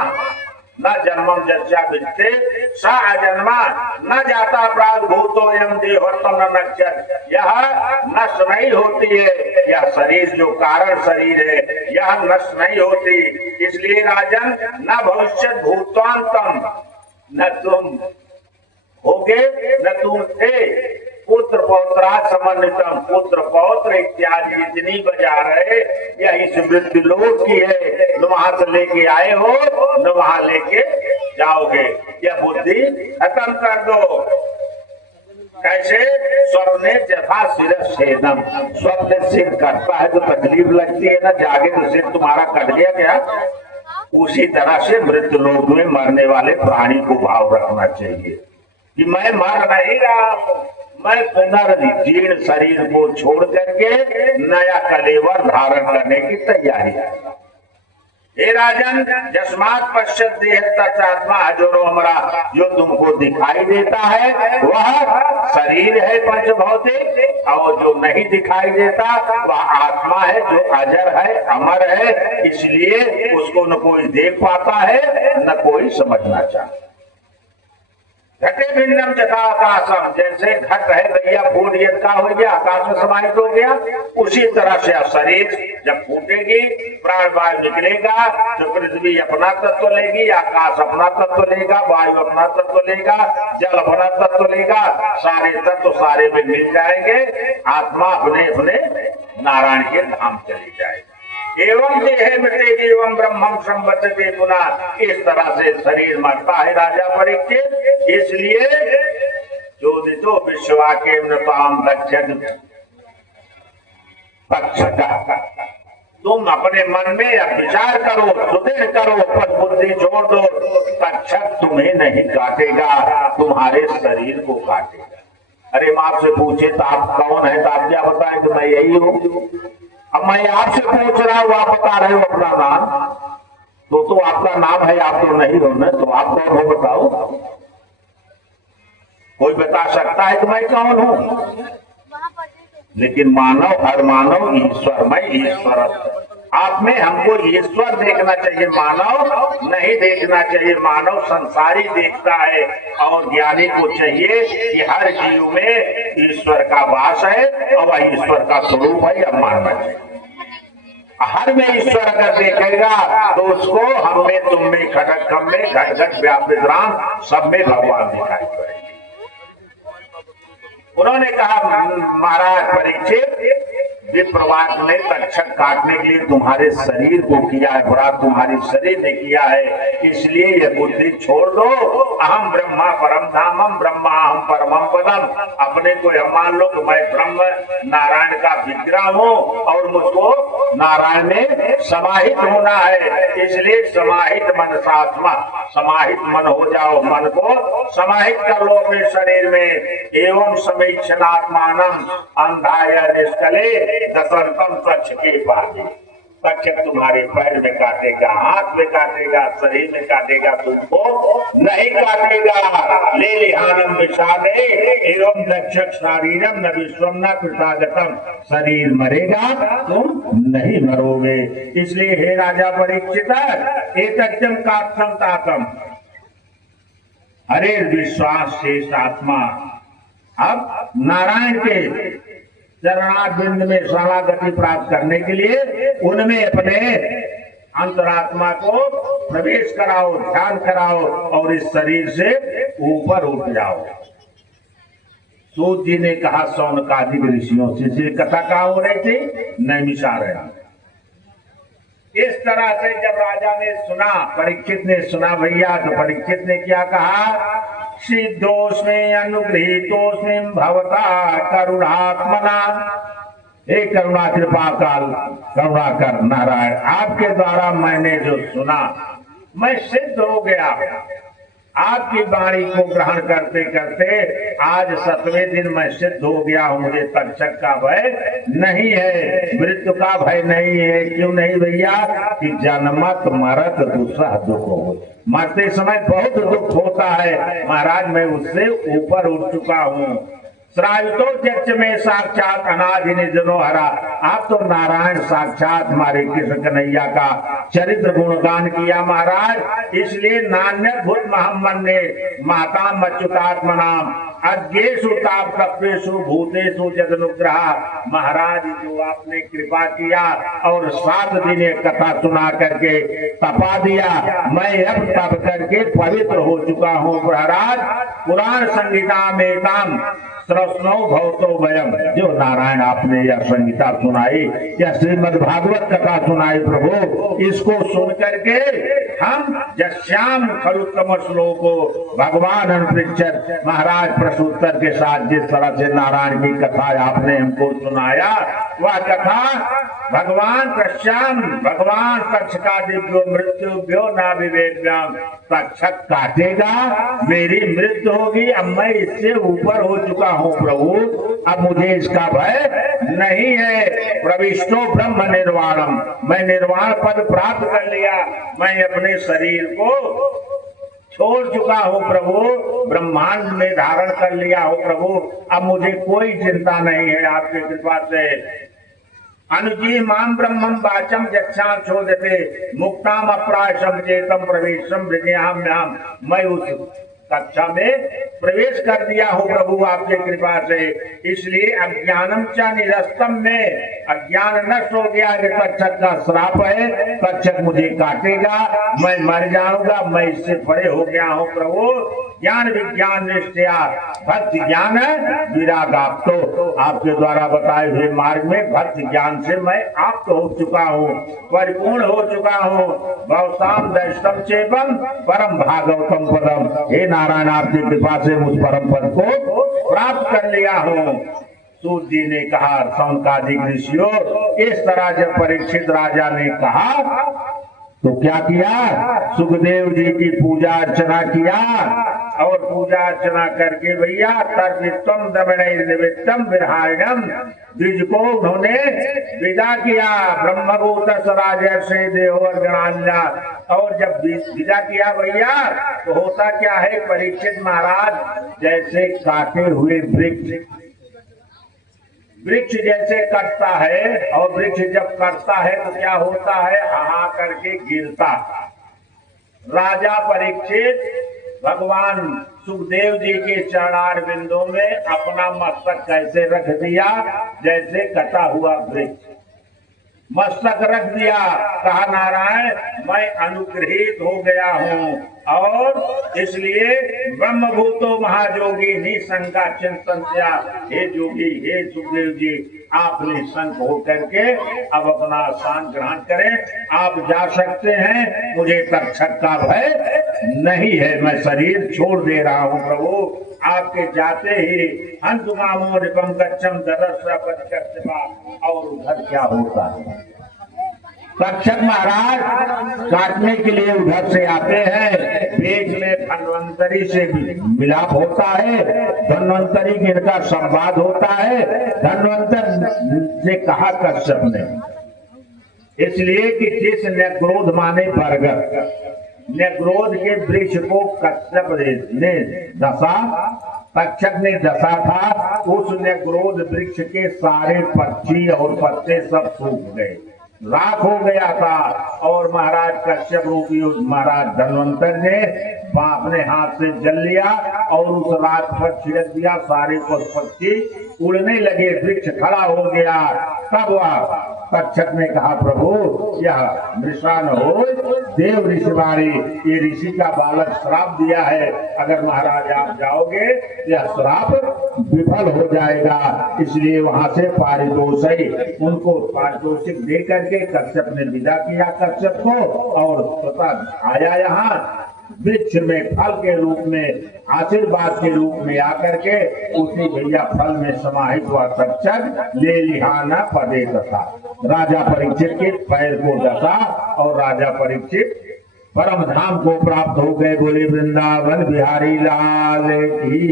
न जन्मम जस्या विद्ये स अजन्मा, न जाता प्रागभूतो यम देहोत्तम न नक्षर, यह नष्ट नहीं होती है। यह शरीर जो कारण शरीर है यह नष्ट नहीं होती। इसलिए राजन न भविष्य भूतांतम, न तुम होगे न तुम थे, पुत्र पौत्रा समन्वितम, पुत्र पौत्र इत्यादि जितनी बजा रहे यह इस मृत्यु लोक की है, न वहां से लेके आए हो न वहां लेके जाओगे। यह बुद्धि खत्म कर दो। कैसे? स्वप्ने जथा शिरच्छेदम, स्वप्न सिर कटता है तो तकलीफ लगती है ना, जागे तो सिर तुम्हारा कट गया क्या? उसी तरह से मृत्यु लोक में मरने वाले प्राणी को भाव रखना चाहिए कि मैं मर नहीं रहा हूं, मैं पुनर्जीर्ण शरीर को छोड़ करके नया कलेवर धारण करने की तैयारी है। हे राजन, जस्मात पश्चात देह तत्आत्मा हजोरो हमारा, जो तुमको दिखाई देता है वह शरीर है पंच भौतिक, और जो नहीं दिखाई देता वह आत्मा है जो अजर है, अमर है, इसलिए उसको न कोई देख पाता है न कोई समझना चाहता। घटे भिन्नम जथा आकाशम, जैसे घट है भैया फूट का हो गया, आकाश में समाहित हो गया, उसी तरह से शरीर जब फूटेगी, प्राण वायु निकलेगा तो पृथ्वी अपना तत्व लेगी, आकाश अपना तत्व लेगा, वायु अपना तत्व लेगा, जल अपना तत्व लेगा, सारे तत्व सारे में मिल जाएंगे, आत्मा अपने अपने नारायण के धाम चली जाएगी। एवं देह मृत्यु एवं ब्रह्मम संवत्सते पुनः, इस तरह से शरीर मरता है राजा परीक्षित। इसलिए चोदितो विश्वाके नृताम रक्षक पक्षका, तुम अपने मन में अब विचार करो, सुदृढ़ करो, पद बुद्धि छोड़ दो, तक्षक तुम्हें नहीं काटेगा, तुम्हारे शरीर को काटेगा। अरे माँ आपसे पूछे तो आप कौन है, तो आप क्या बताएं कि मैं यही हूँ। अब मैं आपसे पूछ रहा हूँ, आप बता रहे हो अपना नाम, तो आपका नाम है, आप तो नहीं हो ना, तो आप कौन हो बताओ? कोई बता सकता है कि मैं कौन हूँ? लेकिन मानव, हर मानव ईश्वर, मैं ईश्वर, आप में हमको ईश्वर देखना चाहिए, मानव नहीं देखना चाहिए। मानव संसारी देखता है, और ज्ञानी को चाहिए कि हर जीव में ईश्वर का वास है और वह ईश्वर का स्वरूप है, यह मानना चाहिए। हर में ईश्वर अगर देखेगा तो उसको हम में, तुम में, खटक खम में, घट घट व्यापित राम, सब में भगवान दिखाई पड़ेगा। उन्होंने कहा महाराज परीक्षित, विप्रवाद ने तक्षक काटने के लिए तुम्हारे शरीर को किया है, बुरा तुम्हारी शरीर ने किया है, इसलिए यह बुद्धि छोड़ दो। अहम ब्रह्मा परम धामम, ब्रह्मा अहम परमम पदम, अपने को यह मान लो कि मैं ब्रह्म नारायण का विग्रह हूँ और मुझको नारायण में समाहित होना है, इसलिए समाहित मन सात्मा, समाहित मन हो जाओ, मन को समाहित कर लो अपने शरीर में। एवं समीक्षणात्मानम अंधाय निष्कले दशरथम स्वच्छ के पानी, तक्षक तुम्हारे पैर में काटेगा, हाथ में काटेगा, शरीर में काटेगा, तुमको नहीं काटेगा। ले लिहानम विषादे एवं दक्षक शारीरम न विश्वम न कृतागतम, शरीर मरेगा तुम नहीं मरोगे। इसलिए हे राजा परीक्षित, एतच्चम काक्षम ताकम, हरे विश्वास शेष आत्मा, अब नारायण के चरणार बिंद में शरणागति प्राप्त करने के लिए उनमें अपने अंतरात्मा को प्रवेश कराओ, ध्यान कराओ, और इस शरीर से ऊपर उठ जाओ। सूत जी ने कहा शौनकादिक ऋषियों से, कथा कहा हो रही थी नैमिषारण्य। इस तरह से जब राजा ने सुना, परीक्षित ने सुना भैया, तो परीक्षित ने क्या कहा? सिद्धोस्मि अनुगृहीतोस्मि भवता करुणात्मना, हे करुणा कृपा काल, करुणा कर नारायण, आपके द्वारा मैंने जो सुना मैं सिद्ध हो गया। आपकी वाणी को ग्रहण करते करते आज 7वें दिन मैं सिद्ध हो गया हूँ। मुझे तक्षक का भय नहीं है, मृत्यु का भय नहीं है। क्यों नहीं भैया? कि जन्मत मरत दूसरा दुख हो, मरते समय बहुत दुख होता है महाराज, मैं उससे ऊपर उठ चुका हूँ। श्रावितो जक्ष में साक्षात अनादि निजनो हरा, आप तो नारायण साक्षात हमारे कृष्ण कन्हैया का चरित्र गुणगान किया महाराज। इसलिए नान्यभूत मोहम्मद ने माता मच्युतात्मनाम अज्ञेषु ताप तत्वेषु भूतेषु जगनुग्रह, महाराज जो आपने कृपा किया और 7 दिन कथा सुना करके तपा दिया, मैं अब तप करके पवित्र हो चुका हूँ महाराज। पुराण संहिता में काम श्रवणो भवतो वयम, जो नारायण आपने यह संहिता सुनाई, यह श्रीमद् भागवत कथा सुनाई प्रभु, इसको सुन करके हम जश्याम खरुत्तम श्लोको भगवान पृच्छत, महाराज प्रश्नोत्तर के साथ जिस तरह से नारायण की कथा आपने हमको सुनाया, वह कथा भगवान कश्याम भगवान तक्षकादिभ्यो मृत्युभ्यो ना विवेक्याम, तक्षक काटेगा, मेरी मृत्यु होगी, अब मैं इससे ऊपर हो चुका हूँ प्रभु, अब मुझे इसका भय नहीं है। प्रविष्टो ब्रह्म निर्वाणम, मैं निर्वाण पद प्राप्त कर लिया, मैं अपने शरीर को छोड़ चुका हूँ प्रभु, ब्रह्मांड में धारण कर लिया हूँ प्रभु, अब मुझे कोई चिंता नहीं है आपकी कृपा से। अनुजी माम ब्रह्मम वाचम यच्छाम छोदते मुक्ताम अप्रायशम चेतम प्रवेशम विजयाम्याम, मैं उस कक्षा में प्रवेश कर दिया हूँ प्रभु आपकी कृपा से। इसलिए अज्ञानम च निरस्तम में अज्ञान नष्ट हो गया, तक्षक का श्राप है, तक्षक मुझे काटेगा, मैं मर जाऊंगा, मैं इससे परे हो गया हूँ प्रभु। ज्ञान विज्ञान निष्ठया भक्ति ज्ञान विरागाप्तो, आपके द्वारा बताए हुए मार्ग में भक्ति ज्ञान से मैं आप्त हो चुका हूँ, परिपूर्ण हो चुका हूँ। भवसाम दैष्टम चेपम परम भागवतम पदम, हे नारायण आपकी कृपा से मुझ परम पद को प्राप्त कर लिया हूँ। सूत जी ने कहा, सौनकादिक ऋषियों, इस तरह जब परीक्षित राजा ने कहा तो क्या किया, सुखदेव जी की पूजा अर्चना किया, और पूजा अर्चना करके भैया तर्पितम दमन निमित्तम विरहायणम, द्विज को उन्होंने विदा किया। ब्रह्मभूत राजर्षि देवर गणान्या, और जब विदा किया भैया तो होता क्या है, परीक्षित महाराज जैसे काटे हुए वृक्ष जैसे कटता है, और वृक्ष जब कटता है तो क्या होता है, हाहा करके गिरता। राजा परीक्षित भगवान सुखदेव जी के चरणार बिंदु में अपना मस्तक कैसे रख दिया, जैसे कटा हुआ वृक्ष मस्तक रख दिया। कहा, नारायण मैं अनुग्रहित हो गया हूँ, और इसलिए ब्रह्मभूतो महाजोगी निसंगा चिंतन्या, हे जोगी हे सुखदेव जी, आप निसंग हो करके अब अपना स्थान ग्रहण करें, आप जा सकते हैं, मुझे तक्षक का भय नहीं है, मैं शरीर छोड़ दे रहा हूँ प्रभु। आपके जाते ही हंसुमामो निपम गच्छम दरस्वा, और उधर क्या होता है, तक्षक महाराज काटने के लिए उधर से आते हैं, बीच में धन्वंतरी से मिलाप होता है, धन्वंतरी के इनका संवाद होता है। धन्वंतर से कहा कश्यप ने, इसलिए कि जिस नेक्रोध माने बरगद, नेक्रोध के वृक्ष को कश्यप ने दसा, तक्षक ने दसा था, उस नेक्रोध वृक्ष के सारे पक्षी और पत्ते सब सूख गए, राख हो गया था। और महाराज कश्यप रूपी उस महाराज धन्वंतर ने अपने हाथ से जल लिया और उस राख पर छिड़क दिया, सारे पक्षी उड़ने लगे, वृक्ष खड़ा हो गया। तब वह तक्षक ने कहा, प्रभु यह मृषा न हो, देव ऋषिवारी, ये ऋषि का बालक श्राप दिया है, अगर महाराज आप जाओगे यह श्राप विफल हो जाएगा। इसलिए वहां से पारितोषिक, उनको पारितोषिक दे करके कश्यप ने विदा किया कश्यप को, और स्वतः आया यहाँ वृक्ष में फल के रूप में, आशीर्वाद के रूप में आकर के उसी भैया फल में समाहित हुआ तक्षक ले लिहाना पदे दशा, राजा परीक्षित के पैर को दशा, और राजा परीक्षित परम धाम को प्राप्त हो गए। बोले वृंदावन बिहारी लाल की।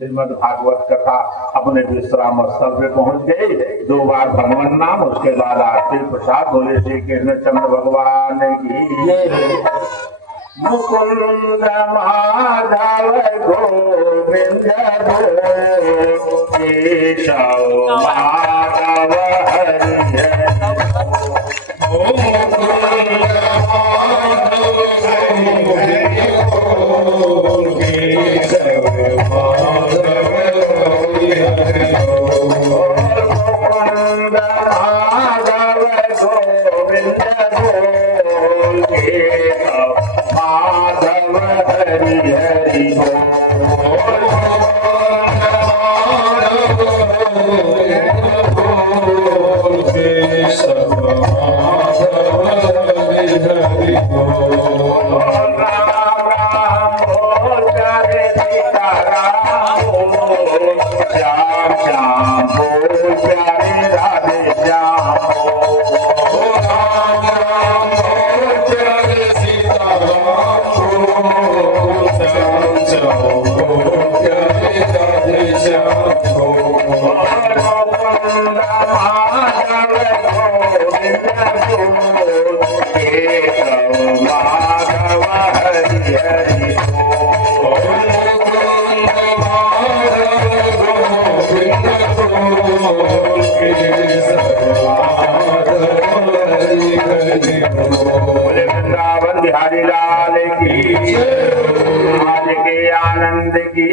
श्रीमद् भागवत कथा अपने विश्राम स्थल पे पहुंच गई। 2 बार भगवान नाम, उसके बाद आरती प्रसाद। बोले श्री कृष्ण चंद्र भगवान की। मुकुंद माधव गोविंद केशव माधव हरि Hare बिहारी लाल की, आज के आनंद की,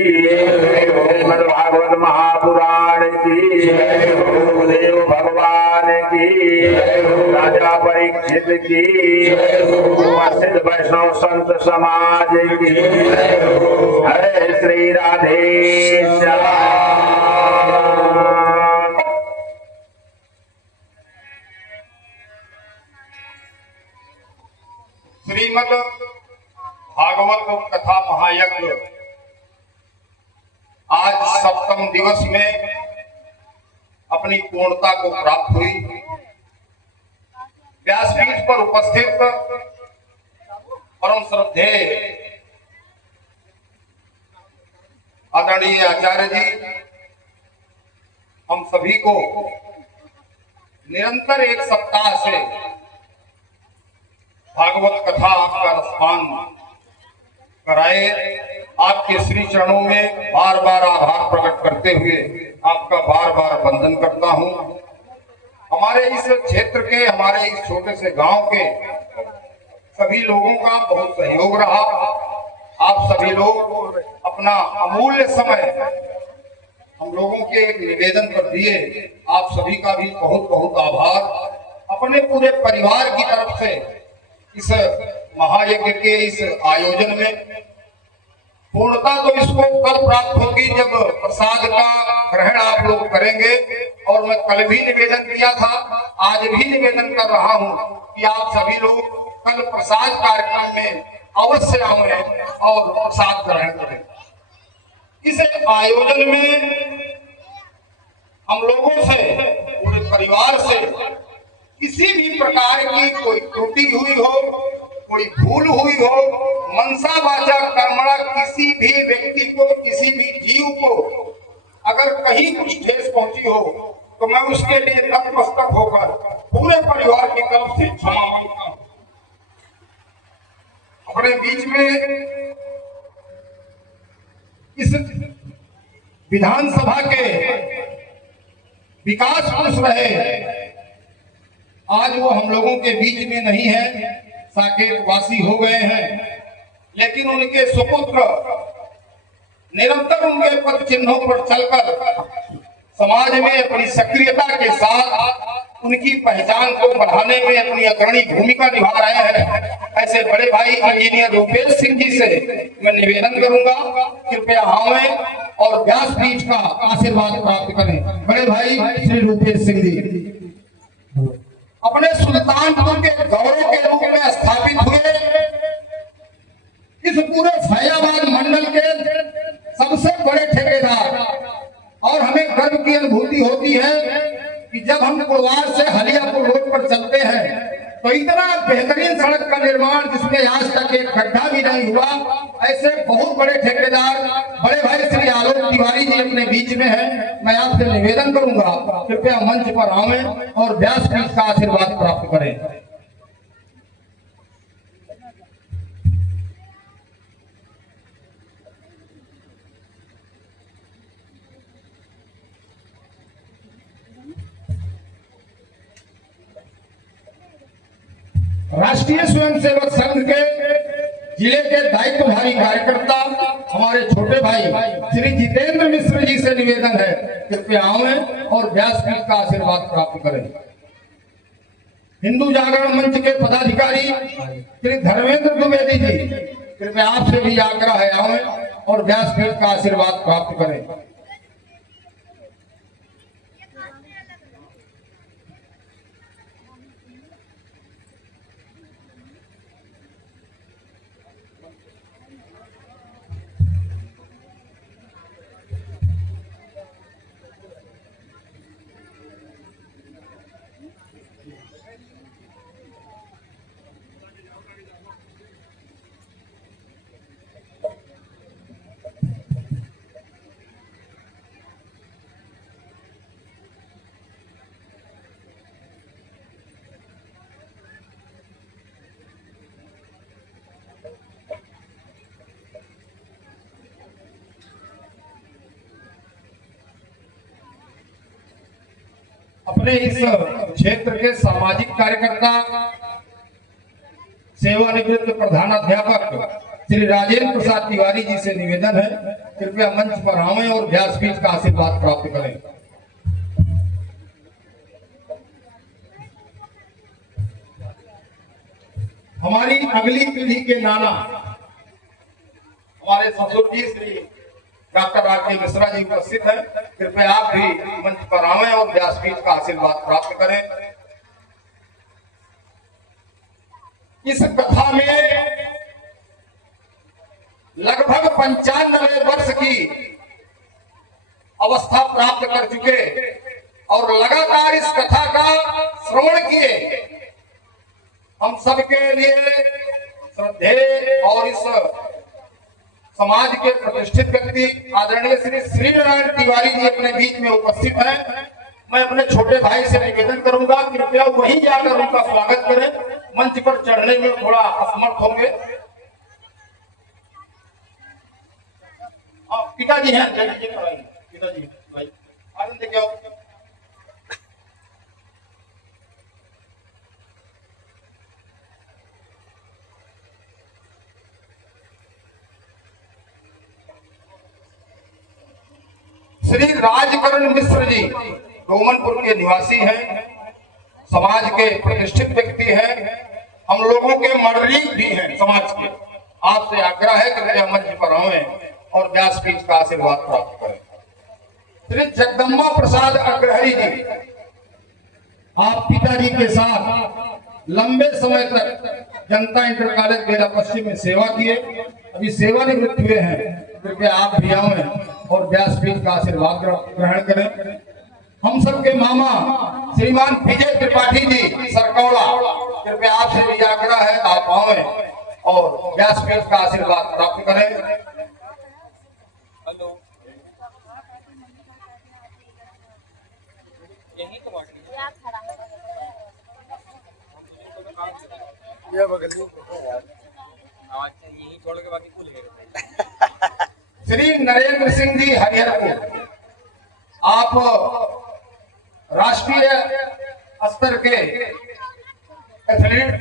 श्रीमद् भागवत महापुराण की, देव भगवान की, राजा परीक्षित की, उपस्थित वैष्णव संत समाज की, हरे श्री राधे श्याम। श्रीमद् भागवत कथा महायज्ञ आज सप्तम दिवस में अपनी पूर्णता को प्राप्त हुई। व्यासपीठ पर उपस्थित परम श्रद्धेय आदरणीय आचार्य जी हम सभी को निरंतर एक सप्ताह से भागवत कथा का रसपान कराए। आपके श्री चरणों में बार बार आभार प्रकट करते हुए आपका बार बार वंदन करता हूं। हमारे इस क्षेत्र के, हमारे इस छोटे से गांव के सभी लोगों का बहुत सहयोग रहा। आप सभी लोग अपना अमूल्य समय हम लोगों के एक निवेदन पर दिए। आप सभी का भी बहुत बहुत आभार। अपने पूरे परिवार की तरफ से इस महायज्ञ के इस आयोजन में पूर्णता तो इसको कब प्राप्त होगी जब प्रसाद का ग्रहण आप लोग करेंगे। और मैं कल भी निवेदन किया था, आज भी निवेदन कर रहा हूं कि आप सभी लोग कल प्रसाद कार्यक्रम में अवश्य आए और प्रसाद ग्रहण करें। इस आयोजन में हम लोगों से, पूरे परिवार से किसी भी प्रकार की कोई त्रुटि हुई हो, कोई भूल हुई हो, मनसा वाचा कर्मणा किसी भी व्यक्ति को, किसी भी जीव को अगर कहीं कुछ ठेस पहुंची हो तो मैं उसके लिए नतमस्तक होकर पूरे परिवार की तरफ से क्षमा मांगता हूं। अपने बीच में इस विधानसभा के विकास पुरुष रहे, आज वो हम लोगों के बीच में नहीं है, साकेत वासी हो गए हैं। लेकिन उनके सुपुत्र निरंतर उनके पद चिन्हों पर चलकर समाज में अपनी सक्रियता के साथ उनकी पहचान को बढ़ाने में अपनी अग्रणी भूमिका निभा रहे हैं। ऐसे बड़े भाई इंजीनियर रूपेश सिंह जी से मैं निवेदन करूंगा, कृपया आवें और व्यासपीठ का आशीर्वाद प्राप्त करें। बड़े भाई श्री रूपेश सिंह जी अपने सुल्तानपुर के गौरव के रूप में स्थापित हुए। इस पूरे फैजाबाद मंडल के सबसे बड़े ठेकेदार, और हमें गर्व की अनुभूति होती है कि जब हम कुड़वार से हलियापुर रोड पर चलते हैं तो इतना बेहतरीन सड़क का निर्माण जिसमें आज तक एक गड्ढा भी नहीं हुआ। ऐसे बहुत बड़े ठेकेदार बड़े भाई श्री आलोक तिवारी जी अपने बीच में हैं। मैं आपसे निवेदन करूंगा कृपया मंच पर आवें और व्यासपीठ का आशीर्वाद प्राप्त करें। राष्ट्रीय स्वयंसेवक संघ के जिले के दायित्वधारी कार्यकर्ता हमारे छोटे भाई श्री जितेंद्र मिश्र जी से निवेदन है, कृपया आवें और व्यासपीठ का आशीर्वाद प्राप्त करें। हिंदू जागरण मंच के पदाधिकारी श्री धर्मेंद्र द्विवेदी जी, कृपया आपसे भी आग्रह है, आवें और व्यासपीठ का आशीर्वाद प्राप्त करें। अपने इस क्षेत्र के सामाजिक कार्यकर्ता सेवानिवृत्त प्रधानाध्यापक श्री राजेंद्र प्रसाद तिवारी जी से निवेदन है, कृपया मंच पर आवें और व्यासपीठ का आशीर्वाद प्राप्त करें। हमारी अगली पीढ़ी के नाना हमारे ससुर जी श्री डॉक्टर आर.के. मिश्रा जी उपस्थित हैं, कृपया आप भी मंच पर आवें और व्यासपीठ का आशीर्वाद प्राप्त करें। इस कथा में लगभग 95 वर्ष की अवस्था प्राप्त कर चुके और लगातार इस कथा का श्रवण किए हम सबके लिए श्रद्धेय और इस समाज के प्रतिष्ठित व्यक्ति आदरणीय श्री श्रीनारायण तिवारी जी अपने बीच में उपस्थित हैं। मैं अपने छोटे भाई से निवेदन करूंगा, कृपया वहीं जाकर उनका स्वागत करें। मंच पर चढ़ने में थोड़ा असमर्थ होंगे। पिताजी हैं, पिताजी भाई आनंद क्या श्री राजकरण मिश्र जी रोमनपुर के निवासी हैं, समाज के प्रतिष्ठित व्यक्ति हैं, हम लोगों के मंडलीक भी हैं समाज के। आपसे आग्रह है कि कृपया मंच पर आएं और व्यासपीठ का आशीर्वाद प्राप्त करें। श्री जगदम्बा प्रसाद अग्रहरी जी, आप पिताजी के साथ लंबे समय तक जनता इंटर कॉलेज बेला पश्चिम में सेवा किए, अभी सेवानिवृत्त हुए हैं, कृपया आप भी आएं और व्यासपीठ का आशीर्वाद ग्रहण करें। हम सबके मामा श्रीमान विजय त्रिपाठी जी सरकौड़ा, कृपया आपसे भी आग्रह है आप आएं और व्यासपीठ का आशीर्वाद प्राप्त करें। श्री नरेंद्र सिंह जी हरिहरपुर, आप राष्ट्रीय स्तर के एथलीट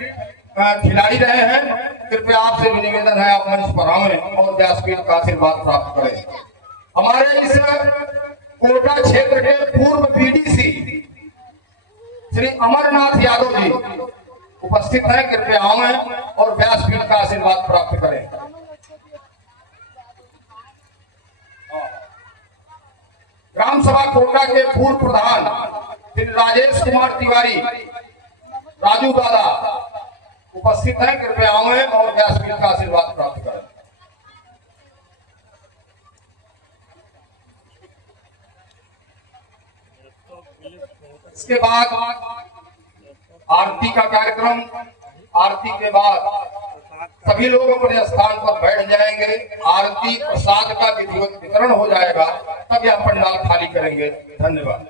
खिलाड़ी रहे हैं, कृपया आपसे भी निवेदन है आप मंच पर आएं और व्यासपीठ का आशीर्वाद प्राप्त करें। हमारे इस कोटा क्षेत्र के पूर्व पीडीसी श्री अमरनाथ यादव जी उपस्थित हैं, कृपया आएं और व्यासपीठ का आशीर्वाद प्राप्त करें। ग्राम सभा कोटा के पूर्व प्रधान श्री राजेश कुमार तिवारी राजू दादा उपस्थित हैं, कृपया आएं और व्यासपीठ का आशीर्वाद प्राप्त करें। इसके बाद आरती का कार्यक्रम, आरती के बाद सभी लोग अपने स्थान पर बैठ जाएंगे, आरती प्रसाद का विधिवत वितरण हो जाएगा, तब यह पंडाल खाली करेंगे। धन्यवाद।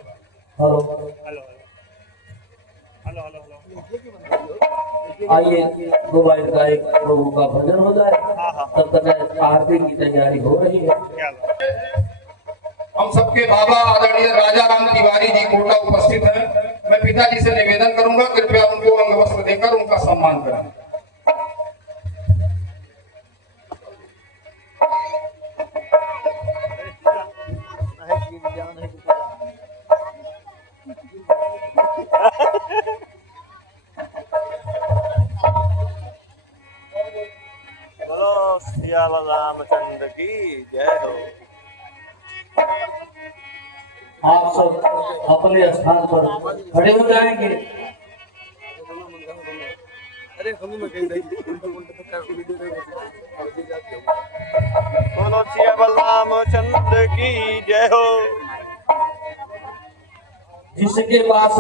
आइए 2 बाइट का एक प्रभु का भजन हो जाए, तब तक आरती की तैयारी हो रही है। हम सबके बाबा आदरणीय राजा राम तिवारी जी कोटा उपस्थित हैं, मैं पिताजी से निवेदन करूंगा कृपया उनको अंग वस्त्र देकर उनका सम्मान करें। बोलो सिया रामचंद्र की जय हो। आप सब अपने स्थान पर खड़े हो जाएंगे। बोलो सिया रामचंद्र की जय हो। जिसके पास